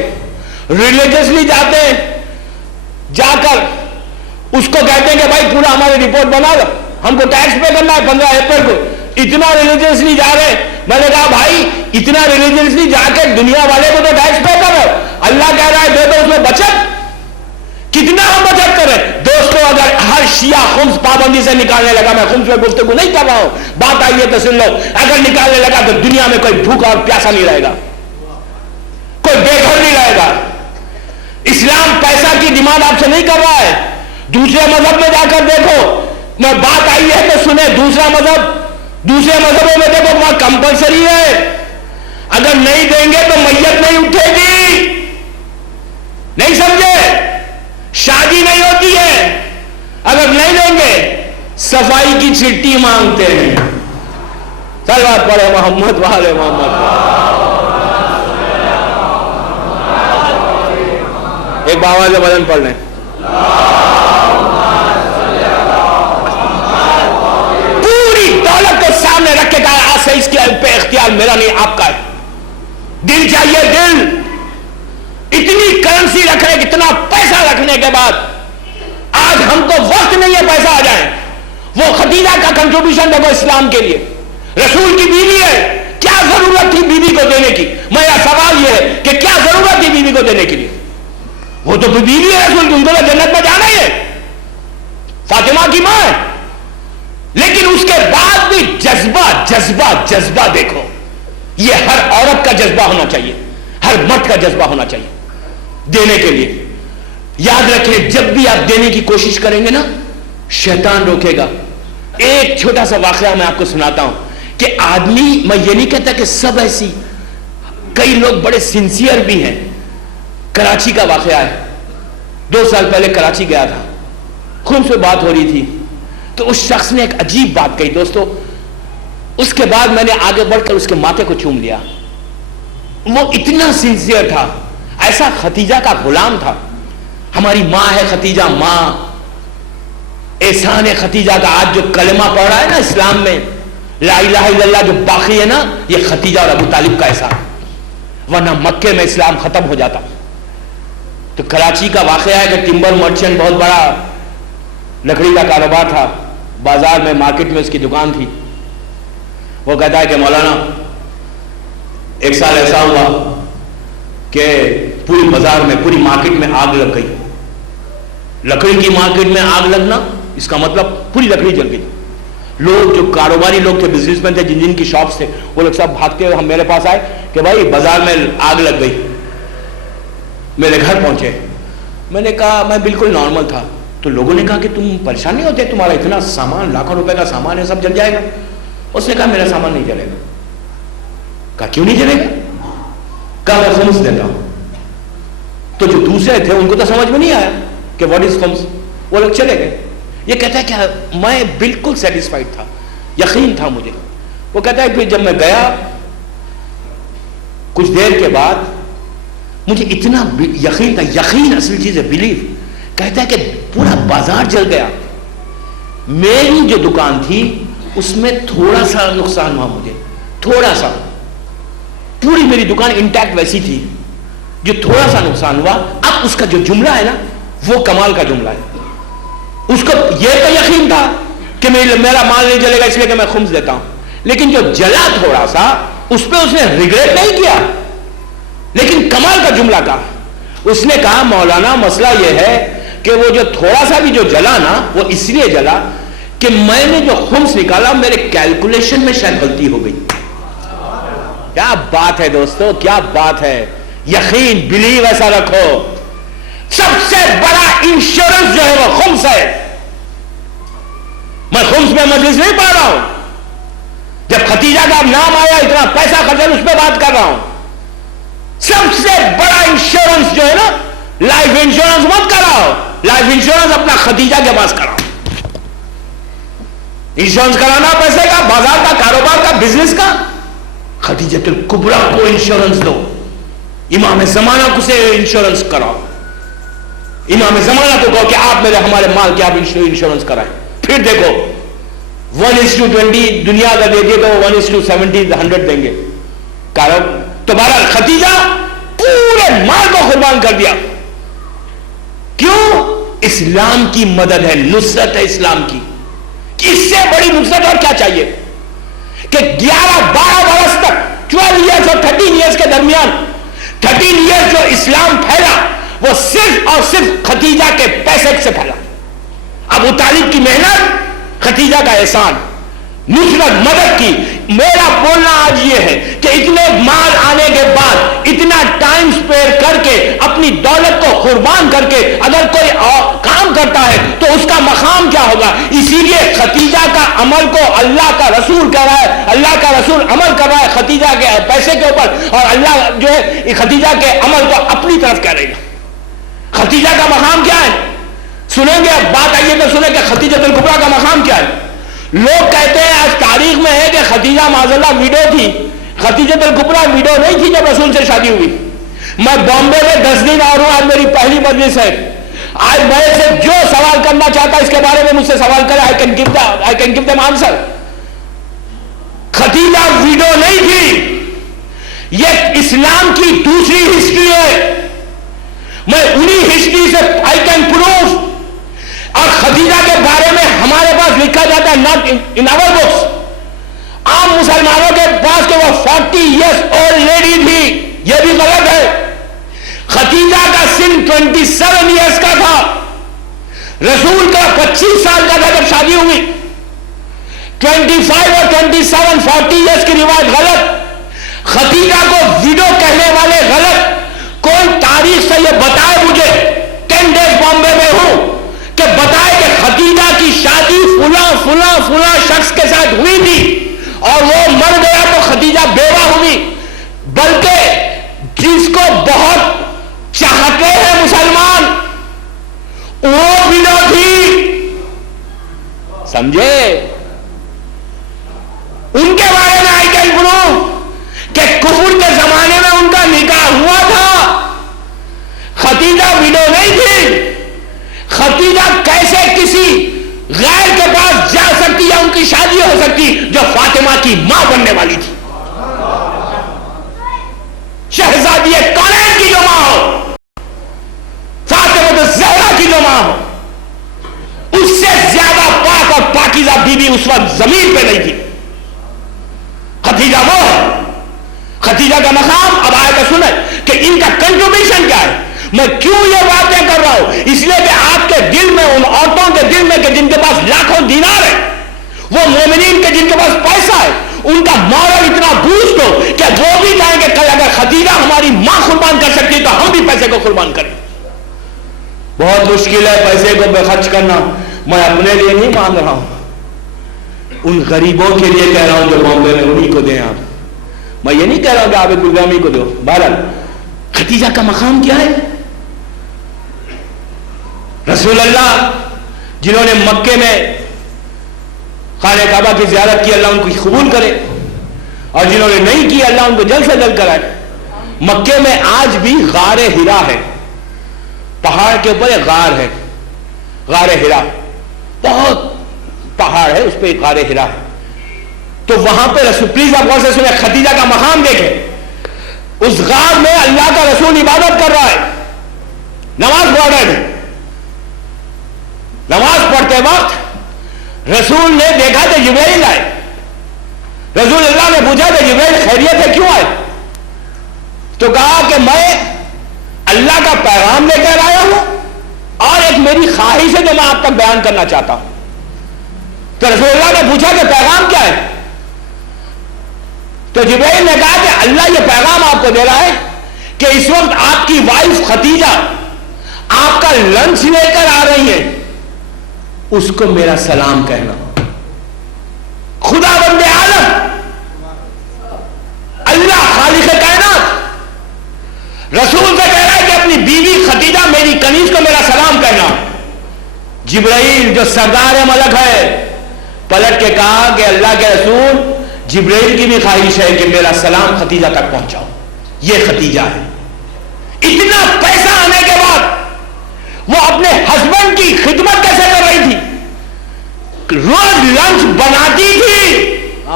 ریلیجسلی جاتے ہیں، جا کر اس کو کہتے ہیں کہ بھائی پورا ہماری رپورٹ بنا لو، ہم کو ٹیکس پے کرنا ہے 15 اپریل کو. اتنا ریلیجسلی جا رہے. میں نے کہا بھائی اتنا ریلیجسلی جا کے دنیا والے کو تو ٹیکس پے کرو، اللہ کہہ رہا ہے دے دو اس میں بچت. کتنا ہم بچت کریں دوستو؟ اگر ہر شیعہ خمس پابندی سے نکالنے لگا، میں خمس میں گفتگو نہیں کر رہا ہوں، بات آئی ہے تو سن لو، اگر نکالنے لگا تو دنیا میں کوئی بھوکا اور پیاسا نہیں رہے گا، کوئی بے گھر نہیں رہے گا. اسلام پیسہ کی ڈیمانڈ آپ سے نہیں کر رہا ہے. دوسرے مذہب میں جا کر دیکھو، میں بات آئی ہے تو سنیں، دوسرے مذہبوں میں دیکھو وہاں کمپلسری ہے، اگر نہیں دیں گے تو میت نہیں اٹھے گی. نہیں سمجھے؟ شادی نہیں ہوتی ہے اگر نہیں دیں گے. صفائی کی چٹھی مانگتے ہیں. صلوات پڑھے محمد والے محمد. ایک بابا سے بدن پڑھ لیں. پوری دولت کو سامنے رکھ کے کہا آج سے اس کے پہ اختیار میرا نہیں، آپ کا ہے. دل چاہیے، دل. اتنی کرنسی رکھ رہے، اتنا پیسہ رکھنے کے بعد آج ہم کو وقت نہیں ہے پیسہ آ جائے. وہ خدیجہ کا کنٹریبیوشن دیکھو اسلام کے لیے، رسول کی بیوی ہے، کیا ضرورت تھی بیوی کو دینے کی؟ میرا سوال یہ ہے کہ کیا ضرورت تھی بیوی کو دینے کے لیے؟ وہ تو بیوی ہے رسول کی، ان کو تو جنت میں جانا ہی ہے، فاطمہ کی ماں ہے. لیکن اس کے بعد بھی جذبہ دیکھو. یہ ہر عورت کا جذبہ ہونا چاہیے، ہر مرد کا جذبہ ہونا چاہیے دینے کے لیے. یاد رکھیں جب بھی آپ دینے کی کوشش کریں گے نا، شیطان روکے گا. ایک چھوٹا سا واقعہ میں آپ کو سناتا ہوں کہ آدمی، میں یہ نہیں کہتا کہ سب ایسی، کئی لوگ بڑے سنسیئر بھی ہیں. کراچی کا واقعہ ہے، 2 سال پہلے کراچی گیا تھا، خون سے بات ہو رہی تھی، تو اس شخص نے ایک عجیب بات کہی دوستو. اس کے بعد میں نے آگے بڑھ کر اس کے ماتھے کو چوم لیا. وہ اتنا سنسیئر تھا، ایسا خدیجہ کا غلام تھا. ہماری ماں ہے خدیجہ، ماں احسان خدیجہ کا. آج جو کلمہ پڑھ رہا ہے نا اسلام میں، لا الہ الا اللہ جو باقی ہے نا، یہ خدیجہ اور ابو طالب کا احسان، ورنہ مکے میں اسلام ختم ہو جاتا. تو کراچی کا واقعہ ہے کہ ٹمبر مرچنٹ، بہت بڑا لکڑی کا کاروبار تھا، بازار میں مارکیٹ میں اس کی دکان تھی. وہ کہتا ہے کہ مولانا ایک سال ایسا ہوا کہ پوری بازار میں، پوری مارکیٹ میں آگ لگ گئی. لکڑی کی مارکیٹ میں آگ لگنا اس کا مطلب پوری لکڑی جل گئی. لوگ جو کاروباری لوگ تھے، بزنس مین تھے، جن جن کی شاپس تھے، وہ لوگ سب بھاگتے ہوئے ہم میرے پاس آئے کہ بھائی بازار میں آگ لگ گئی. میرے گھر پہنچے. میں نے کہا میں بالکل نارمل تھا. تو لوگوں نے کہا کہ تم پریشان نہیں ہوتے، تمہارا اتنا سامان، لاکھوں روپے کا سامان ہے، سب جل جائے گا. اس نے کہا میرا سامان نہیں جلے گا. کہا کیوں نہیں جلے گا؟ کہا میں خمس دیتا ہوں. تو جو دوسرے تھے ان کو تو سمجھ میں نہیں آیا کہ واٹ از خمس. وہ لوگ چلے گئے. یہ کہتا ہے کہ میں بالکل سیٹسفائیڈ تھا، یقین تھا مجھے. وہ کہتا ہے پھر جب میں گیا کچھ دیر کے بعد مجھے اتنا یقین تھا، یقین اصل چیز ہے، بلیف. کہتا ہے کہ پورا بازار جل گیا، میری جو دکان تھی اس میں تھوڑا سا نقصان ہوا مجھے، تھوڑا سا. پوری میری دکان انٹیکٹ ویسی تھی، جو تھوڑا سا نقصان ہوا. اب اس کا جو جملہ ہے نا وہ کمال کا جملہ ہے. اس کو یہ تو یقین تھا کہ میرا مال نہیں جلے گا اس لیے کہ میں خمس دیتا ہوں، لیکن جو جلا تھوڑا سا اس پہ اس نے ریگریٹ نہیں کیا، لیکن کمال کا جملہ کہا، اس نے کہا مولانا مسئلہ یہ ہے کہ وہ جو تھوڑا سا بھی جو جلا نا وہ اس لیے جلا کہ میں نے جو خمس نکالا میرے کیلکولیشن میں شاید غلطی ہو گئی۔ کیا بات ہے دوستو، کیا بات ہے، یقین بلیو ایسا رکھو، سب سے بڑا انشورنس جو ہے وہ خمس ہے۔ میں خمس میں مجلس نہیں پا رہا ہوں، جب ختیجہ کا نام آیا اتنا پیسہ خرچا اس پہ بات کر رہا ہوں۔ سب سے بڑا انشورنس جو ہے نا، لائف انشورنس مت کراؤ، لائف انشورنس اپنا ختیجہ کے پاس کراؤ۔ انشورنس کرانا پیسے کا، بازار کا، کاروبار کا، بزنس کا، خدیجۃ الکبریٰ کو انشورنس دو، امام زمانہ کو سے انشورنس کراؤ، امام زمانہ کو کہو کہ آپ ہمارے مال کے آپ انشورنس کرائیں، پھر دیکھو 1:20 دنیا کا دے دیے تو 1:70 100 دیں گے۔ تو بہرحال ختیجہ پورے مال کو قربان کر دیا، کیوں؟ اسلام کی مدد ہے، نصرت ہے اسلام کی، اس سے بڑی نصرت اور کیا چاہیے کہ 11-12 برس تک 12 ایئرز اور 13 ایئرز کے درمیان 13 ایئرز جو اسلام پھیلا وہ صرف اور صرف ختیجہ کے پیسے سے پھیلا۔ ابو طالب کی محنت، ختیجہ کا احسان، نصرت، مدد کی۔ میرا بولنا آج یہ ہے کہ اتنے مال آنے کے بعد اتنا ٹائم سپیئر کر کے اپنی دولت کو قربان کر کے اگر کوئی کام کرتا ہے تو اس کا مقام کیا ہوگا۔ اسی لیے ختیجہ کا عمل کو اللہ کا رسول کہہ رہا ہے، اللہ کا رسول عمل کر رہا ہے ختیجہ کے پیسے کے اوپر، اور اللہ جو ہے ختیجہ کے عمل کو اپنی طرف کہہ رہے گا۔ ختیجہ کا مقام کیا ہے؟ سنیں گے، اب بات آئیے تو سنیں کہ ختیجۃ الکبریٰ کا مقام کیا ہے۔ لوگ کہتے ہیں آج تاریخ میں ہے کہ ختیجہ معاذ اللہ ویڈو تھی، ختیجۃ الکبریٰ ویڈو نہیں تھی جب رسول سے شادی ہوئی۔ میں بامبے میں 10 دن اور ہوں، آج میری پہلی مجلس ہے، آج میں سے جو سوال کرنا چاہتا ہے اس کے بارے میں مجھ سے سوال کرے، I can give them answer۔ Khatija ویڈو نہیں تھی، یہ اسلام کی دوسری ہسٹری ہے، میں انہی ہسٹری سے I can prove۔ اور خدیجہ کے بارے میں ہمارے پاس لکھا جاتا ہے not in our books، عام مسلمانوں کے پاس کہ وہ 40 years old لیڈی تھی، یہ بھی غلط ہے۔ خدیجہ کا سن 27 years کا تھا، رسول کا 25 سال کا تھا جب شادی ہوئی۔ 25 اور 27 40 years کی روایت غلط، خدیجہ کو ویڈو کہنے والے غلط۔ کوئی تاریخ سے یہ بتائے مجھے، 10 days بامبے میں ہوں، کہ بتائے کہ خدیجہ کی شادی فلاں فلاں فلاں شخص کے ساتھ ہوئی تھی اور وہ مر گیا تو خدیجہ بیوہ ہوئی، بلکہ جس کو بہت چاہتے ہیں مسلمان وہ بھی نہ تھی، سمجھے؟ ان کے بارے میں I can prove کہ کفر کے زمانے میں ان کا نکاح ہوا تھا، خدیجہ ویڈو نہیں تھی۔ ختیجہ کیسے کسی غیر کے پاس جا سکتی یا ان کی شادی ہو سکتی جو فاطمہ کی ماں بننے والی تھی، شہزادی کونین کی جو ماں ہو، فاطمہ الزہرا کی جو ماں ہو، اس سے زیادہ پاک اور پاکیزہ بیوی اس وقت زمین پہ نہیں تھی۔ خدیجہ وہ ہے، خدیجہ کا مقام اب آئے گا سنیں کہ ان کا کنٹریبیوشن کیا ہے۔ میں کیوں یہ باتیں کر رہا ہوں؟ اس لیے کہ آپ کے دل میں، ان عورتوں کے دل میں کہ جن کے پاس لاکھوں دینار ہے، وہ مومنین کے جن کے پاس پیسہ ہے، ان کا مورل اتنا بوسٹ ہو کہ وہ بھی چاہیں کہ کل اگر خدیجہ ہماری ماں قربان کر سکتی تو ہم بھی پیسے کو قربان کریں۔ بہت مشکل ہے پیسے کو بے خرچ کرنا، میں اپنے لیے نہیں مانگ رہا ہوں، ان غریبوں کے لیے کہہ رہا ہوں جو بامبے میں، انہی کو دیں آپ۔ میں یہ نہیں کہہ رہا ہوں کہ آپ ایک گلگامی کو دو۔ بہرحال ختیجہ کا مقام کیا ہے؟ رسول اللہ جنہوں نے مکے میں خانہ کعبہ کی زیارت کی، اللہ ان کو قبول کرے، اور جنہوں نے نہیں کی اللہ ان کو جلد سے جلد کرائے۔ مکے میں آج بھی غار ہرا ہے، پہاڑ کے اوپر ایک غار ہے، غار ہرا، بہت پہاڑ ہے اس پہ غار ہرا ہے۔ تو وہاں پہ رسول، پلیز آپ غور سے سنیں، خدیجہ کا مقام دیکھیں، اس غار میں اللہ کا رسول عبادت کر رہا ہے، نماز پڑھ رہے ہیں، نماز پڑھتے وقت رسول نے دیکھا کہ جبرائیل آئے. رسول اللہ نے پوچھا کہ جبرائیل خیریت ہے، کیوں آئے؟ تو کہا کہ میں اللہ کا پیغام لے کر آیا ہوں اور ایک میری خواہش ہے جو میں آپ تک بیان کرنا چاہتا ہوں. تو رسول اللہ نے پوچھا کہ پیغام کیا ہے؟ تو جبرائیل نے کہا کہ اللہ یہ پیغام آپ کو دے رہا ہے کہ اس وقت آپ کی وائف خدیجہ آپ کا لنچ لے کر آ رہی ہے، اس کو میرا سلام کہنا. خدا بند عالم اللہ خالق کائنات رسول سے کہہ رہا ہے کہ اپنی بیوی خدیجہ میری کنیز کو میرا سلام کہنا. جبرائیل جو سردار ملک ہے پلٹ کے کہا کہ اللہ کے رسول جبرائیل کی بھی خواہش ہے کہ میرا سلام خدیجہ تک پہنچاؤ. یہ خدیجہ ہے. اتنا پیسہ آنے کے بعد وہ اپنے ہسبینڈ کی خدمت کیسے کر رہی تھی؟ روز لنچ بناتی تھی.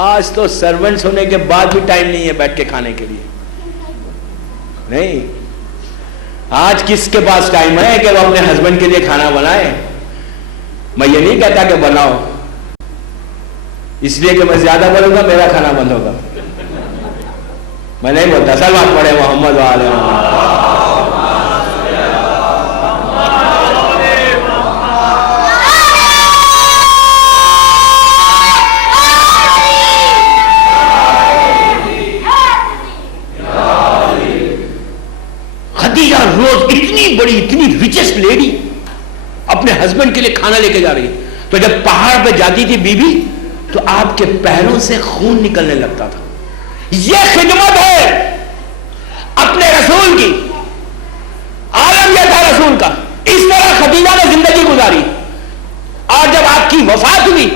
آج تو سرونٹس ہونے کے بعد بھی ٹائم نہیں ہے بیٹھ کے کھانے کے لیے. نہیں، آج کس کے پاس ٹائم ہے کہ وہ اپنے ہسبینڈ کے لیے کھانا بنائے؟ میں یہ نہیں کہتا کہ بناؤ، اس لیے کہ میں زیادہ بولوں گا میرا کھانا بند ہوگا. میں نہیں بولتا. سلوات پڑھے محمد وعلى محمد. خدیجہ روز اتنی بڑی اتنی ریچسٹ لیڈی اپنے ہسبینڈ کے لیے کھانا لے کے جا رہی ہے. تو جب پہاڑ پہ جاتی تھی بی بی تو آپ کے پیروں سے خون نکلنے لگتا تھا. یہ خدمت ہے اپنے رسول کی. عالم یہ تھا رسول کا. اس طرح خدیجہ نے زندگی گزاری. اور جب آپ کی وفات ہوئی،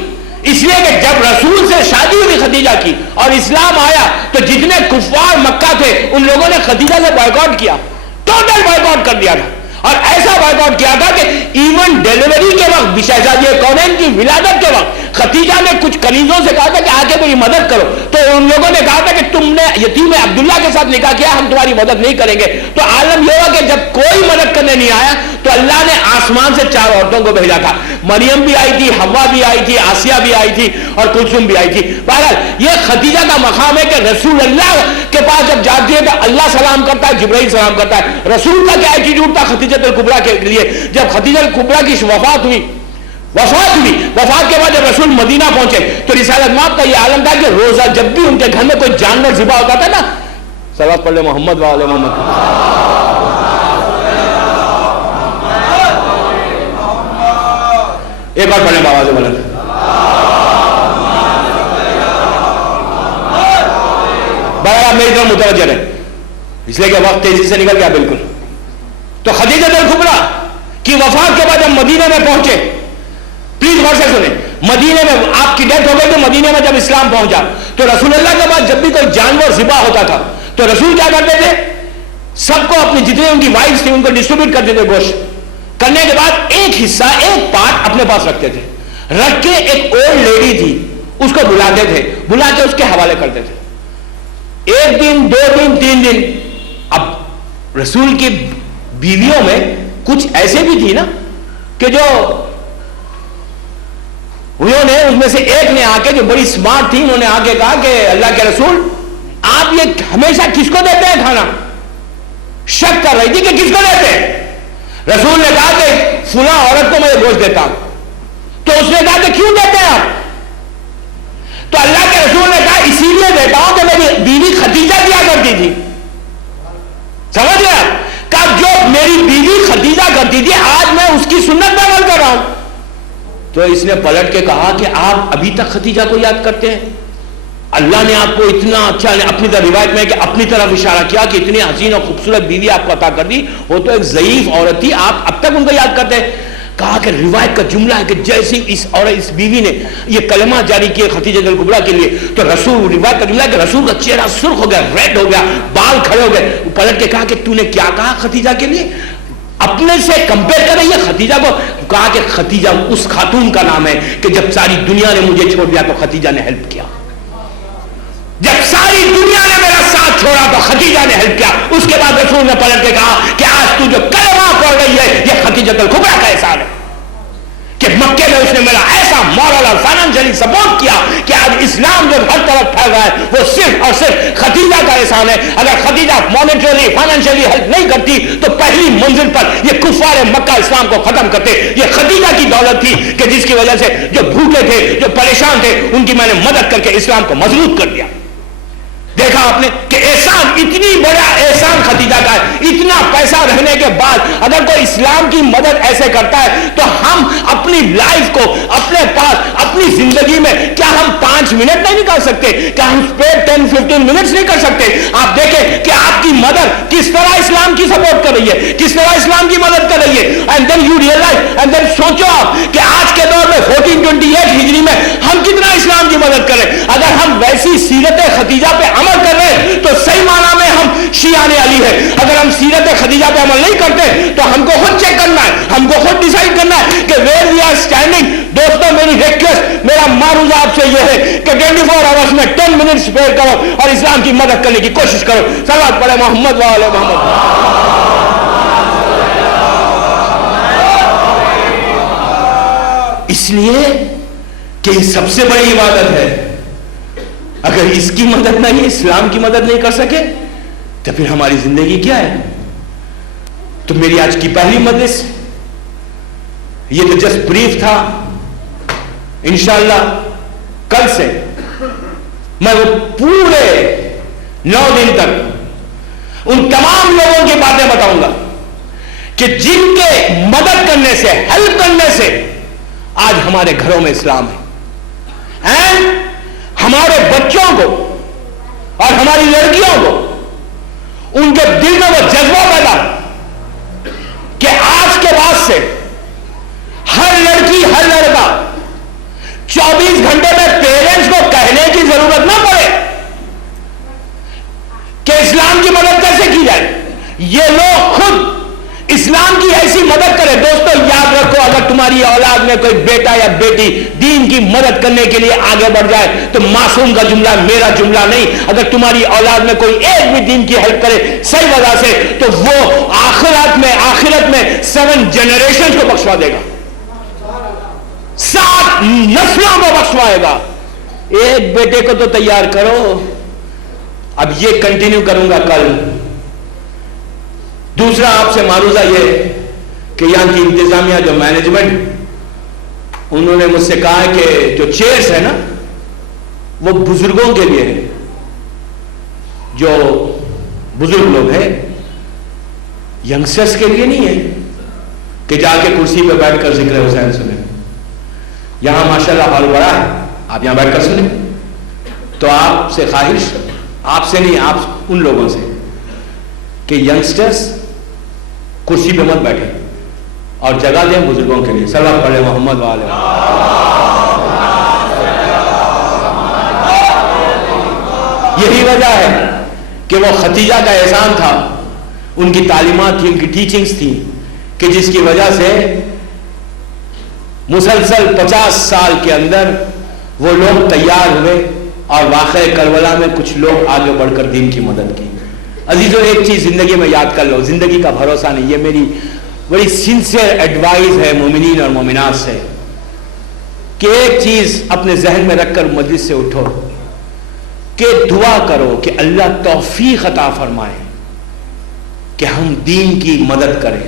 اس لیے کہ جب رسول سے شادی ہوئی خدیجہ کی اور اسلام آیا تو جتنے کفار مکہ تھے ان لوگوں نے خدیجہ سے بائیکاٹ کیا. ٹوٹل بائیکاٹ کر دیا تھا. اور ایسا بائیکاٹ کیا تھا کہ ایون ڈیلیوری کے وقت شہزادی کونین کی ولادت کے وقت خدیجہ نے کچھ کنیزوں سے کہا تھا کہ آگے میری مدد کرو. تو ان لوگوں نے کہا تھا کہ تم نے یتیم عبداللہ کے ساتھ نکاح کیا، ہم تمہاری مدد نہیں کریں گے. تو عالم یہ ہوا کہ جب کوئی مدد کرنے نہیں آیا تو اللہ نے آسمان سے 4 عورتوں کو بھیجا تھا. مریم بھی آئی تھی، حوا بھی آئی تھی، آسیہ بھی آئی تھی اور کلثوم بھی آئی تھی. بہرحال یہ خدیجہ کا مقام ہے کہ رسول اللہ کے پاس جب جاتی ہے تو اللہ سلام کرتا ہے، جبرائیل سلام کرتا ہے. رسول کا کیا ایٹیٹیوڈ تھا خدیجہ الکبریٰ کے لیے؟ جب خدیجہ الکبریٰ کی وفات ہوئی وفات کے بعد جب رسول مدینہ پہنچے تو رسالت مآب کا یہ عالم تھا کہ روزہ جب بھی ان کے گھر میں کوئی جانور ذبح ہوتا تھا نا، صلوات پڑھ لے محمد وعلى محمد. ایک بار پڑھیں بابا سے بلند. بہرحال میری طرف متوجہ رہے اس لیے کہ وقت تیزی سے نکل گیا بالکل. تو خدیجہ الکبریٰ کی وفات کے بعد جب مدینہ میں پہنچے، پلیز غور سے سنیں، مدینے میں آپ کی ڈیتھ ہو گئی تو مدینے میں جب اسلام پہنچا تو رسول اللہ کے بعد جب بھی کوئی جانور ذبح ہوتا تھا تو رسول کیا کرتے تھے؟ سب کو اپنی جتنے ان کی وائفز تھی ان کو ڈسٹریبیوٹ کرتے تھے. گوشت کرنے کے بعد ایک حصہ ایک پارٹ اپنے پاس رکھتے تھے. رکھ کے ایک اولڈ لیڈی تھی اس کو بلاتے تھے، بلا کے اس کے حوالے کرتے تھے. 1 دن 2 دن 3 دن. اب رسول کی بیویوں میں کچھ ایسے بھی تھی نا کہ جو انہوں نے اس میں سے ایک نے آ کے جو بڑی سمارٹ تھی، انہوں نے آ کے کہا کہ اللہ کے رسول آپ یہ ہمیشہ کس کو دیتے ہیں کھانا؟ شک کر رہی تھی کہ کس کو دیتے ہیں. رسول نے کہا کہ فلاں عورت کو میں یہ گوشت دیتا ہوں. تو اس نے کہا کہ کیوں دیتے ہیں آپ؟ تو اللہ کے رسول نے کہا اسی لیے دیتا ہوں کہ میری بیوی خدیجہ کیا کرتی تھی. سمجھ گیا کہ جو میری بیوی خدیجہ کرتی تھی آج میں اس کی سنت پر عمل کر رہا ہوں. تو اس نے پلٹ کے کہا کہ آپ ابھی تک خدیجہ کو یاد کرتے ہیں؟ اللہ نے آپ کو اتنا اچھا اپنی طرف روایت میں کہ اپنی طرف اشارہ کیا کہ اتنی حسین اور خوبصورت بیوی آپ کو عطا کر دی، وہ تو ایک ضعیف عورت تھی، آپ اب تک ان کو یاد کرتے ہیں. کہا کہ روایت کا جملہ ہے کہ جیسے اس بیوی نے یہ کلمہ جاری کیے خدیجہ الکبریٰ کے لیے تو رسول روایت کا جملہ ہے کہ رسول کا چہرہ سرخ ہو گیا، ریڈ ہو گیا، بال کھڑے ہو گئے. پلٹ کے کہا کہ تو نے کیا کہا خدیجہ کے لیے؟ اپنے سے کمپیئر کر رہی ہے خدیجہ کو. کہا کہ خدیجہ اس خاتون کا نام ہے کہ جب ساری دنیا نے مجھے چھوڑ دیا تو خدیجہ نے ہیلپ کیا. جب ساری دنیا نے میرا ساتھ چھوڑا تو خدیجہ نے ہیلپ کیا. اس کے بعد رسول نے پلٹ کے کہا کہ آج تو جو کلمہ پڑھ رہی ہے یہ خدیجہ الکبریٰ کا احسان ہے کہ مورل اور فائنینشلی سپورٹ کیا کہ آج اسلام جو ہر طرف پھیل رہا ہے وہ صرف اور صرف خدیجہ کا احسان ہے. اگر خدیجہ مانیٹری فائنینشلی ہیلپ نہیں کرتی تو پہلی منزل پر یہ کفار مکہ اسلام کو ختم کرتے. یہ خدیجہ کی دولت تھی کہ جس کی وجہ سے جو بھوکے تھے, جو پریشان تھے, ان کی میں نے مدد کر کے اسلام کو مضبوط کر دیا. دیکھا آپ نے کہ احسان, اتنی بڑا احسان خدیجہ کا ہے. اتنا پیسہ رہنے کے بعد اگر کوئی اسلام کی مدد ایسے کرتا ہے تو ہم اپنی لائف کو اپنے پاس, اپنی زندگی میں کیا ہم 5 منٹ نہیں نکال سکتے؟ کیا ہم 10-15 منٹس نہیں کر سکتے؟ آپ دیکھیں کہ آپ کی مدد کس طرح اسلام کی سپورٹ کر رہی ہے, کس طرح اسلام کی مدد کر رہی ہے. And then you realise, and then سوچو آپ کہ آج کے دور میں 1428 ہجری میں ہم کتنا اسلام کی مدد کریں. اگر ہم ویسی سیرت خدیجہ پہ عمل کر رہے ہیں تو صحیح معنی میں ہم شیعان علی ہے. اگر ہم سیرت خدیجہ پہ عمل نہیں کرتے تو ہم کو خود چیک کرنا ہے, ہم کو خود ڈیسائیڈ کرنا ہے کہ ویئر وی آر اسٹینڈنگ. دوستوں میری ریکویسٹ, میرا معروضہ آپ سے یہ ہے کہ 24 آورس میں 10 منٹ اسپیئر کرو اور اسلام کی مدد کرنے کی کوشش کرو. صلوات پڑھے محمد و آل محمد. اس لیے کہ یہ سب سے بڑی عبادت ہے. اگر اس کی مدد نہیں, اسلام کی مدد نہیں کر سکے تو پھر ہماری زندگی کیا ہے؟ تو میری آج کی پہلی مجلس, یہ تو جسٹ بریف تھا. انشاءاللہ کل سے میں وہ پورے 9 دن تک ان تمام لوگوں کی باتیں بتاؤں گا کہ جن کے مدد کرنے سے, ہیلپ کرنے سے آج ہمارے گھروں میں اسلام ہے. اینڈ ہمارے بچوں کو اور ہماری لڑکیوں کو ان کے دل میں وہ جذبہ پیدا کہ آج کے بعد سے ہر لڑکی, ہر لڑکا 24 گھنٹے میں پیرنٹس کو کہنے کی ضرورت نہ پڑے کہ اسلام کی مدد کیسے کی جائے. یہ لوگ خود اسلام کی ایسی مدد کرے. دوستو یاد رکھو, اگر تمہاری اولاد میں کوئی بیٹا یا بیٹی دین کی مدد کرنے کے لیے آگے بڑھ جائے تو معصوم کا جملہ, میرا جملہ نہیں, اگر تمہاری اولاد میں کوئی ایک بھی دین کی ہیلپ کرے صحیح وجہ سے تو وہ آخرت میں 7 جنریشن کو بخشوا دے گا, 7 نسلوں کو بخشوائے گا. ایک بیٹے کو تو تیار کرو. اب یہ کنٹینیو کروں گا کل. دوسرا آپ سے معروضہ یہ کہ یہاں کی انتظامیہ, جو مینجمنٹ, انہوں نے مجھ سے کہا کہ جو چیئرز ہے نا وہ بزرگوں کے لیے ہے. جو بزرگ لوگ ہیں, ینگسٹرز کے لیے نہیں ہے کہ جا کے کرسی پہ بیٹھ کر ذکر حسین سنیں. یہاں ماشاءاللہ ہال بڑا ہے, آپ یہاں بیٹھ کر سنیں. تو آپ سے خواہش, آپ سے نہیں, آپ ان لوگوں سے, کہ ینگسٹرز کرسی پہ مت بیٹھے اور جگہ دیں بزرگوں کے لیے. صلوات پڑھے محمد و آل محمد. یہی وجہ ہے کہ وہ خدیجہ کا احسان تھا, ان کی تعلیمات تھی, ان کی ٹیچنگز تھی, کہ جس کی وجہ سے مسلسل 50 سال کے اندر وہ لوگ تیار ہوئے اور واقعہ کربلا میں کچھ لوگ آگے بڑھ کر دین کی مدد کی. عزیزوں, ایک چیز زندگی میں یاد کر لو, زندگی کا بھروسہ نہیں. یہ میری بڑی سنسیئر ایڈوائز ہے مومنین اور مومنات سے کہ ایک چیز اپنے ذہن میں رکھ کر مجلس سے اٹھو کہ دعا کرو کہ اللہ توفیق عطا فرمائے کہ ہم دین کی مدد کریں.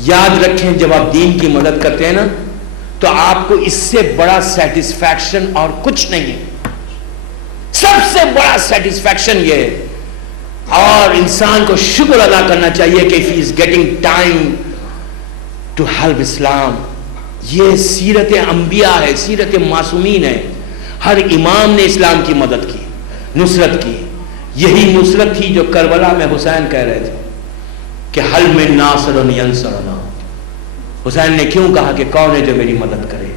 یاد رکھیں, جب آپ دین کی مدد کرتے ہیں نا تو آپ کو اس سے بڑا سیٹسفیکشن اور کچھ نہیں ہے. سب سے بڑا سیٹسفیکشن یہ ہے, اور انسان کو شکر ادا کرنا چاہیے کہ he is getting time to help Islam. یہ سیرت انبیاء ہے, سیرت معصومین ہے. ہر امام نے اسلام کی مدد کی, نصرت کی. یہی نصرت تھی جو کربلا میں حسین کہہ رہے تھے کہ حل من ناصر ینصرنا. حسین نے کیوں کہا کہ کون ہے جو میری مدد کرے.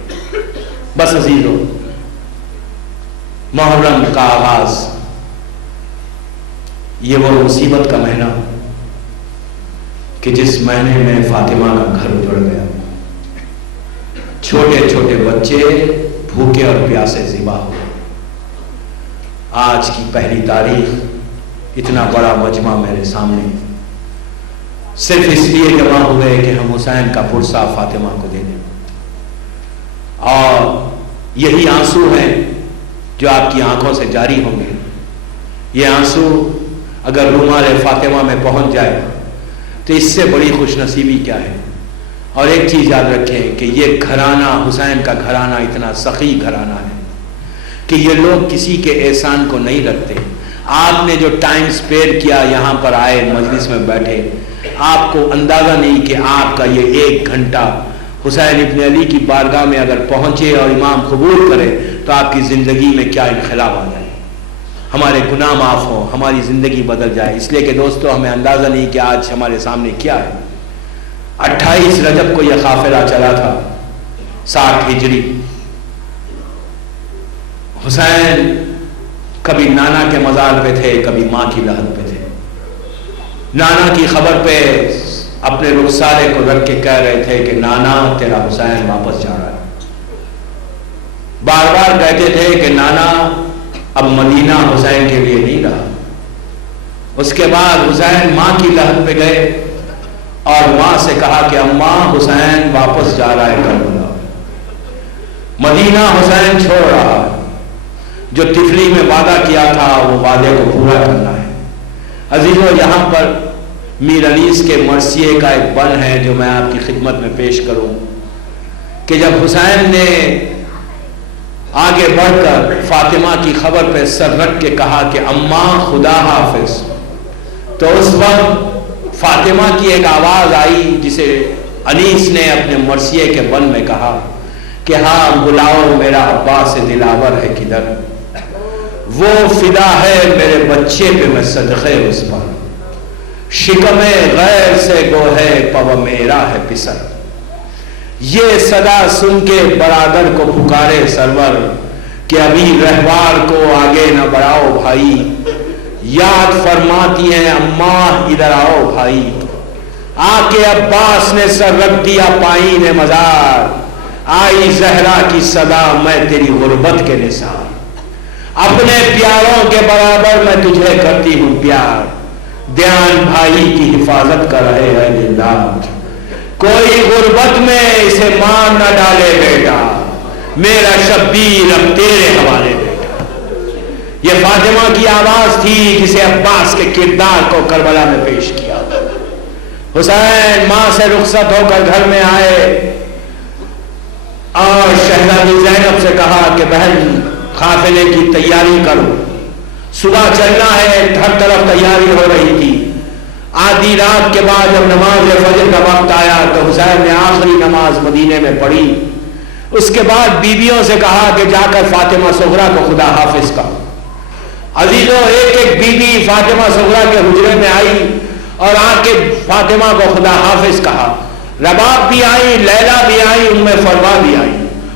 بس عزیزو, محرم کا آغاز, یہ وہ مصیبت کا مہینہ کہ جس مہینے میں فاطمہ کا گھر اجڑ گیا, چھوٹے چھوٹے بچے بھوکے اور پیاسے ذبح ہوئے. آج کی پہلی تاریخ, اتنا بڑا مجمع میرے سامنے صرف اس لیے جمع ہوئے کہ ہم حسین کا پرسہ فاطمہ کو دے دیں. اور یہی آنسو ہیں جو آپ کی آنکھوں سے جاری ہوں گے. یہ آنسو اگر رومال فاطمہ میں پہنچ جائے تو اس سے بڑی خوش نصیبی کیا ہے. اور ایک چیز یاد رکھیں کہ یہ گھرانہ، حسین کا گھرانہ اتنا سخی گھرانہ ہے کہ یہ لوگ کسی کے احسان کو نہیں رکھتے. آپ نے جو ٹائم اسپیئر کیا، یہاں پر آئے مجلس میں بیٹھے، آپ کو اندازہ نہیں کہ آپ کا یہ 1 گھنٹہ حسین ابن علی کی بارگاہ میں اگر پہنچے اور امام قبول کرے تو آپ کی زندگی میں کیا انقلاب آ جائے، ہمارے گناہ معاف ہوں، ہماری زندگی بدل جائے. اس لیے کہ دوستو ہمیں اندازہ نہیں کہ آج ہمارے سامنے کیا ہے. 28 رجب کو یہ قافلہ چلا تھا 60 ہجری. حسین کبھی نانا کے مزار پہ تھے، کبھی ماں کی لحد پہ تھے. نانا کی خبر پہ اپنے رخسارے کو رکھ کے کہہ رہے تھے کہ نانا تیرا حسین واپس جا رہا ہے. بار بار کہتے تھے کہ نانا اب مدینہ حسین کے لیے نہیں رہا. اس کے بعد حسین ماں کی لحد پہ گئے اور ماں سے کہا کہ اماں حسین واپس جا رہا ہے کربلا. مدینہ حسین چھوڑ رہا ہے. جو طفلی میں وعدہ کیا تھا وہ وعدے کو پورا کرنا ہے. عزیزو، یہاں پر میر انیس کے مرثیے کا ایک بن ہے جو میں آپ کی خدمت میں پیش کروں کہ جب حسین نے آگے بڑھ کر فاطمہ کی خبر پہ سر رکھ کے کہا کہ اماں خدا حافظ، تو اس وقت فاطمہ کی ایک آواز آئی جسے انیس نے اپنے مرثیے کے بن میں کہا کہ ہاں بلاؤ میرا عباس دلاور ہے کدھر، وہ فدا ہے میرے بچے پہ میں صدقے اس پر، شکم غیر سے گو ہے پو میرا ہے پسر. یہ صدا سن کے برادر کو پکارے سرور کہ ابھی رہوار کو آگے نہ بڑھاؤ بھائی، یاد فرماتی ہیں اماں ادھر آؤ بھائی. آ کے عباس نے سر رکھ دیا پائین مزار، آئی زہرا کی صدا میں تیری غربت کے نثار. اپنے پیاروں کے برابر میں تجھے کرتی ہوں پیار، دیان بھائی کی حفاظت کر رہے ہیں للہ. کوئی غربت میں اسے مار نہ ڈالے بیٹا، میرا شبیر اب تیرے حوالے بیٹا. یہ فاطمہ کی آواز تھی جسے عباس کے کردار کو کربلا میں پیش کیا. حسین ماں سے رخصت ہو کر گھر میں آئے اور شہزادی زینب سے کہا کہ بہن قافلے کی تیاری کرو، صبح چلنا ہے. ہر طرف تیاری ہو رہی تھی. آدھی رات کے بعد جب نماز فجر کا وقت آیا تو حسین نے آخری نماز مدینے میں پڑھی. اس کے بعد بیویوں سے کہا کہ جا کر فاطمہ صغریٰ کو خدا حافظ کہو. عزیزوں، ایک ایک بیوی فاطمہ صغریٰ کے حجرے میں آئی اور آ کے فاطمہ کو خدا حافظ کہا. رباب بھی آئی، لیلا بھی آئی، ام فروا بھی آئی.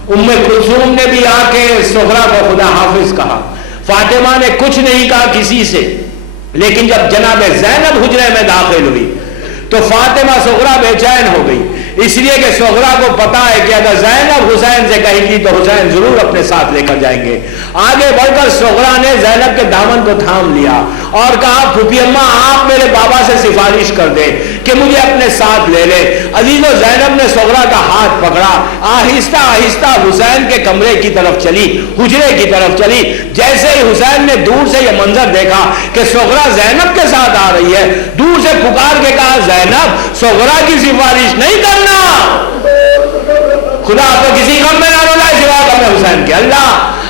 ام کلثوم نے بھی آ کے صغریٰ کو خدا حافظ کہا. فاطمہ نے کچھ نہیں کہا کسی سے، لیکن جب جناب زینب حجرے میں داخل ہوئی تو فاطمہ صغریٰ بے چین ہو گئی، اس لیے کہ صغریٰ کو پتا ہے کہ اگر زینب حسین سے کہے گی تو حسین ضرور اپنے ساتھ لے کر جائیں گے. آگے بڑھ کر صغریٰ نے زینب کے دامن کو تھام لیا اور کہا پھوپھی اماں آپ میرے بابا سے سفارش کر دیں کہ مجھے اپنے ساتھ لے لے. عزیزو، زینب نے صغریٰ کا ہاتھ پکڑا، آہستہ آہستہ حسین کے کمرے کی طرف چلی، حجرے کی طرف چلی. جیسے ہی حسین نے دور سے یہ منظر دیکھا کہ صغریٰ زینب کے ساتھ آ رہی ہے، دور سے پکار کے کہا زینب صغریٰ کی سفارش نہیں کرنا، خدا آپ کو کسی غم میں نہ ڈالے سوا غم حسین کے. اللہ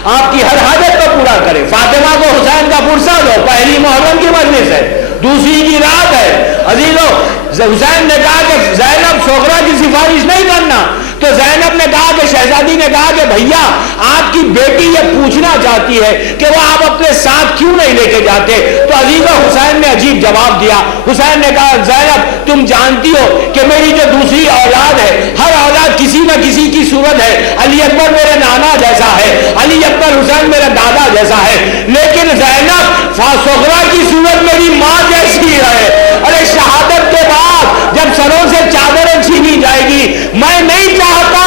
آپ کی ہر حاجت کو پورا کرے. فاطمہ کو حسین کا فرصت ہو، پہلی محرم کی مجلس ہے، دوسری کی رات ہے. عزیزو، حسین نے کہا کہ زینب صغریٰ کی سفارش نہیں کرنا، تو زینب نے کہا کہ شہزادی نے کہا کہ بھیا آپ کی بیٹی یہ پوچھنا چاہتی ہے کہ وہ آپ اپنے ساتھ کیوں نہیں لے کے جاتے. تو عزیزو، حسین نے عجیب جواب دیا. حسین نے کہا زینب تم جانتی ہو کہ میری جو دوسری اولاد ہے، ہر اولاد کسی نہ کسی کی صورت ہے. علی اکبر میرے نانا جیسا ہے، علی اکبر حسین میرا دادا جیسا ہے، لیکن زینب صغریٰ کی صورت میری ماں جیسی ہے. ارے شہادت کے بعد جب سروں سے چادریں چھینی جائے گی، میں نہیں چاہتا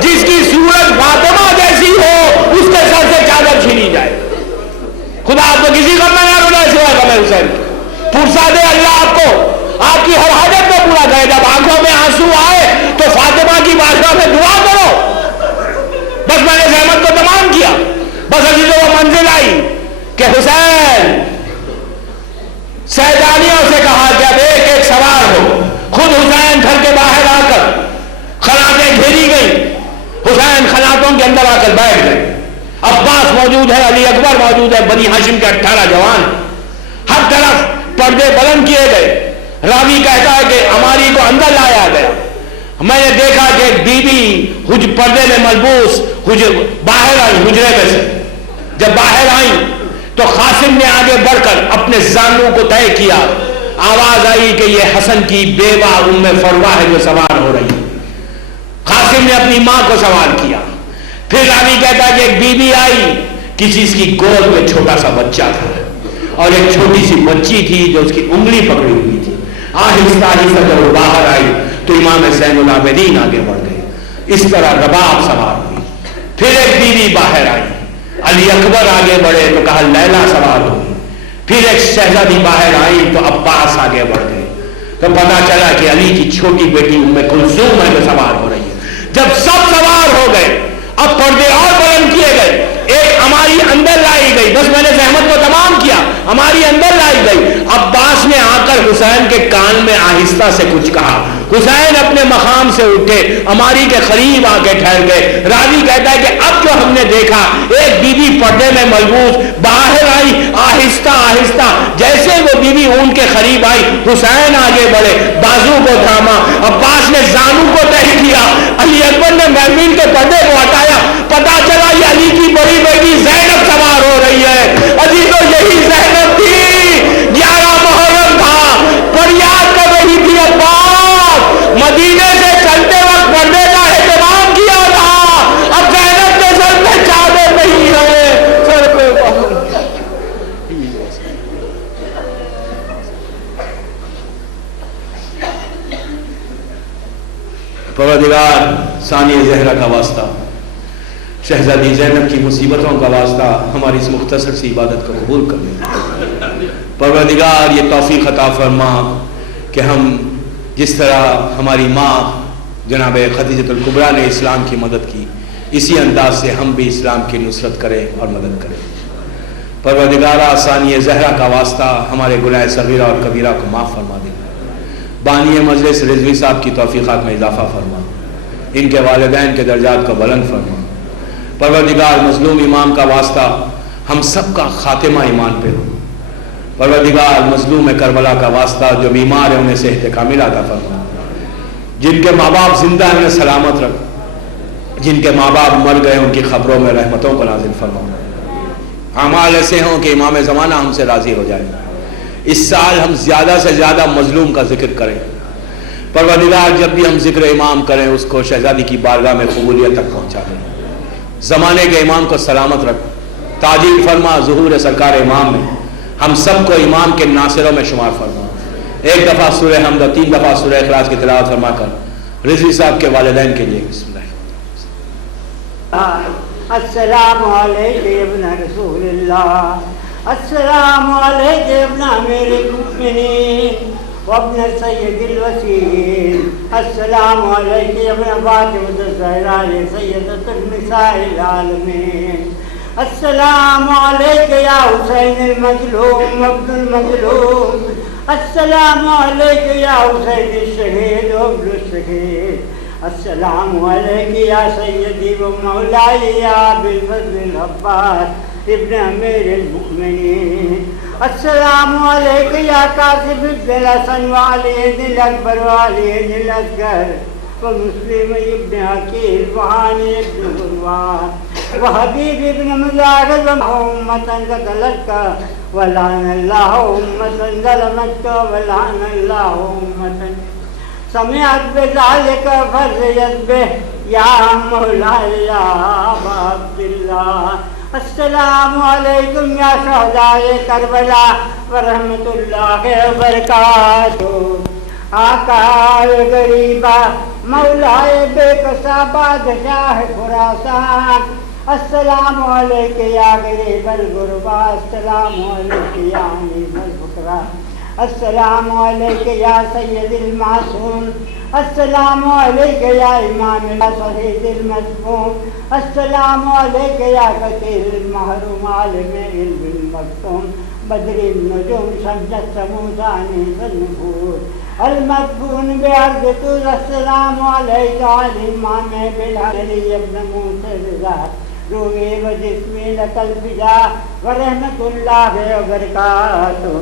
جس کی صورت فاطمہ جیسی ہو اس کے سر سے چادر چھینی جائے. خدا آپ کو کسی غم میں نہ ڈالے سوا غم حسین. پرسا دے اللہ آپ کو آپ کی ہر حاجت کو پورا کرے. جب آنکھوں میں آنسو آئے تو فاطمہ کی بارگاہ میں دعا کرو. بس میں نے زحمت کو تمام کیا. بس ابھی تو وہ منزل آئی کہ حسین سیدانیوں سے کہا کہ اب ایک ایک سوار ہو. خود حسین گھر کے باہر آ کر خلاتیں گھیری گئی. حسین خلاتوں کے اندر آ کر بیٹھ گئے. عباس موجود ہے, علی اکبر موجود ہے, بنی ہاشم کے 18 جوان, ہر طرف پردے بلند کیے گئے. راوی کہتا ہے کہ ہماری کو اندر لایا گیا. میں نے دیکھا کہ ایک بی بی پردے میں ملبوس باہر آئی حجرے میں سے. جب باہر آئی تو قاسم نے آگے بڑھ کر اپنے زانوں کو طے کیا. آواز آئی کہ یہ حسن کی بیوہ ام فروہ ہے جو سوار ہو رہی ہے. قاسم نے اپنی ماں کو سوار کیا. پھر راوی کہتا ہے کہ ایک بی بی آئی, کسی اس کی گود میں چھوٹا سا بچہ تھا اور ایک چھوٹی سی بچی تھی جو اس کی انگلی پکڑی ہوئی تھی. آہستہ آہستہ جب وہ باہر آئی تو امام زین العابدین آگے بڑھ گئے. اس طرح رباب سوار ہوئی. پھر ایک بیوی باہر آئی, علی اکبر آگے بڑھے تو کہا لیلا سوار ہوئی. پھر ایک شہزادی باہر آئی تو عباس آگے بڑھ گئے تو پتا چلا کہ علی کی چھوٹی بیٹی ام کلثوم ہے جو سوار ہو رہی ہے. جب سب سوار ہو گئے اب پردے اور بلند کیے گئے. ایک ہماری اندر لائی گئی. بس میں نے زحمت کو تمام کیا, ہماری اندر لائی گئی. عباس نے آ کر حسین کے کان میں آہستہ سے کچھ کہا. حسین اپنے مقام سے اٹھے, ہماری کے قریب آ کے ٹھہر گئے. راوی کہتا ہے کہ اب جو ہم نے دیکھا ایک بی بی پردے میں ملبوس باہر آئی آہستہ آہستہ. جیسے وہ بی بی اون کے قریب آئی حسین آگے بڑھے, بازو کو تھاما, عباس نے زانو کو طے کیا, علی اکبر نے محمین کے پردے کو ہٹایا. پتا چلا یہ علی کی بڑی بیٹی زینب سوار ہو رہی ہے. علی تو یہی زینب تھی, 11 محرم تھا, فریاد کر رہی تھی عباس, مدینے سے چلتے وقت پردے کا اہتمام کیا تھا. اب زینب کے سر پہ چادر نہیں ہے, سر پہ پروردگار ثانی زہرا کا واسطہ, شہزادی زینب کی مصیبتوں کا واسطہ ہماری اس مختصر سی عبادت کو قبول کر لیں. پروردگار یہ توفیق عطا فرما کہ ہم جس طرح ہماری ماں جناب خدیجۃ الکبریٰ نے اسلام کی مدد کی, اسی انداز سے ہم بھی اسلام کی نصرت کریں اور مدد کریں. پروردگارہ ثانی زہرا کا واسطہ ہمارے گناہ صغیرہ اور کبیرہ کو معاف فرما دیں. بانی مجلس رضوی صاحب کی توفیقات میں اضافہ فرما, ان کے والدین کے درجات کو بلند فرما. پروردگار مظلوم امام کا واسطہ ہم سب کا خاتمہ ایمان پہ ہو. پروردگار مظلوم کربلا کا واسطہ جو بیمار ہیں انہیں صحت کامل عطا فرما. جن کے ماں باپ زندہ ہیں انہیں سلامت رکھ, جن کے ماں باپ مر گئے ان کی خبروں میں رحمتوں کو نازل فرما. اعمال ایسے ہوں کہ امام زمانہ ہم سے راضی ہو جائے. اس سال ہم زیادہ سے زیادہ مظلوم کا ذکر کریں. پروردگار جب بھی ہم ذکر امام کریں اس کو شہزادی کی بارگاہ میں قبولیت تک پہنچا دیں. زمانے کے امام کو سلامت رکھ, تاجیل فرما ظہور سرکار امام میں ہم سب کو امام کے ناصروں میں شمار فرما. ایک دفعہ سورہ حمد اور 3 دفعہ سورہ اخلاص کی تلاوت فرما کر رضوی صاحب کے والدین کے لیے بسم اللہ. السلام علیکم ابن رسول اللہ, السلام علیکم ابن امیر المؤمنین وابن سید الوسیل, السلام علیکم ابن فاطمۃ الزہرا سیدۃ النساء العالمین, السلام علیکم یا حسین المظلوم عبد المظلوم, السلام علیکم یا حسین الشہید عبد الشہید, السلام علیکم یا سیدی و مولائی یا ابی الفضل العباس ابن امیر المؤمنین, السلام علیکم یا قاسم بن الحسن وعلی بن الاکبر وعلی بن الاصغر ومسلم ابن عقیل وہانی ابن مروان وحبیب ابن مزاحم امة قتلتك ولعن اللہ امة ظلمتك ولعن اللہ امة سمعت بذلك فرضیت به یا مولائی یا ابا عبداللہ. السلام علیکم یا شہدائے کربلا ورحمۃ اللہ وبرکاتہ. آقا غریبہ مولائے بے کسا بادشاہ خراسان, السلام علیکم یا غریب الغربا, السلام علیکم یا علیم الفقراء, السلام علیک یا سید المعصوم، السلام علیک یا امام صحیح المسموم، السلام علیک یا کثیر المحروم عالم علم المکتوم، بدر النجوم شمس السمو ثانی النفور المدفون بأرض طور، السلام علیک الامام بالعلی ابن موسى رضا، روحی و جسمی لک الفدا ورحمت اللہ وبرکاتہ۔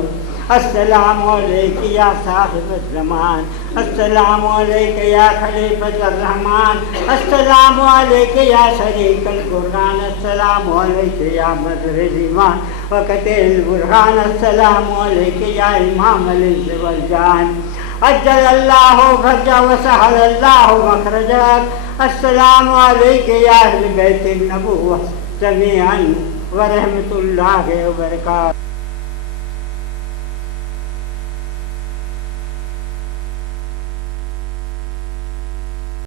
السلام علیک یا صاحب الزمان، السلام علیک یا خلیفۃ الرحمن، السلام علیک یا شریک القرآن، السلام علیک یا مظہر الایمان وقطع البرہان، السلام علیک یا امام الانس والجان، عجل اللہ فرجہ وسہل اللہ مخرجک، السلام علیک یا اہل بیت النبوۃ جمیعا ورحمۃ اللہ وبرکاتہ۔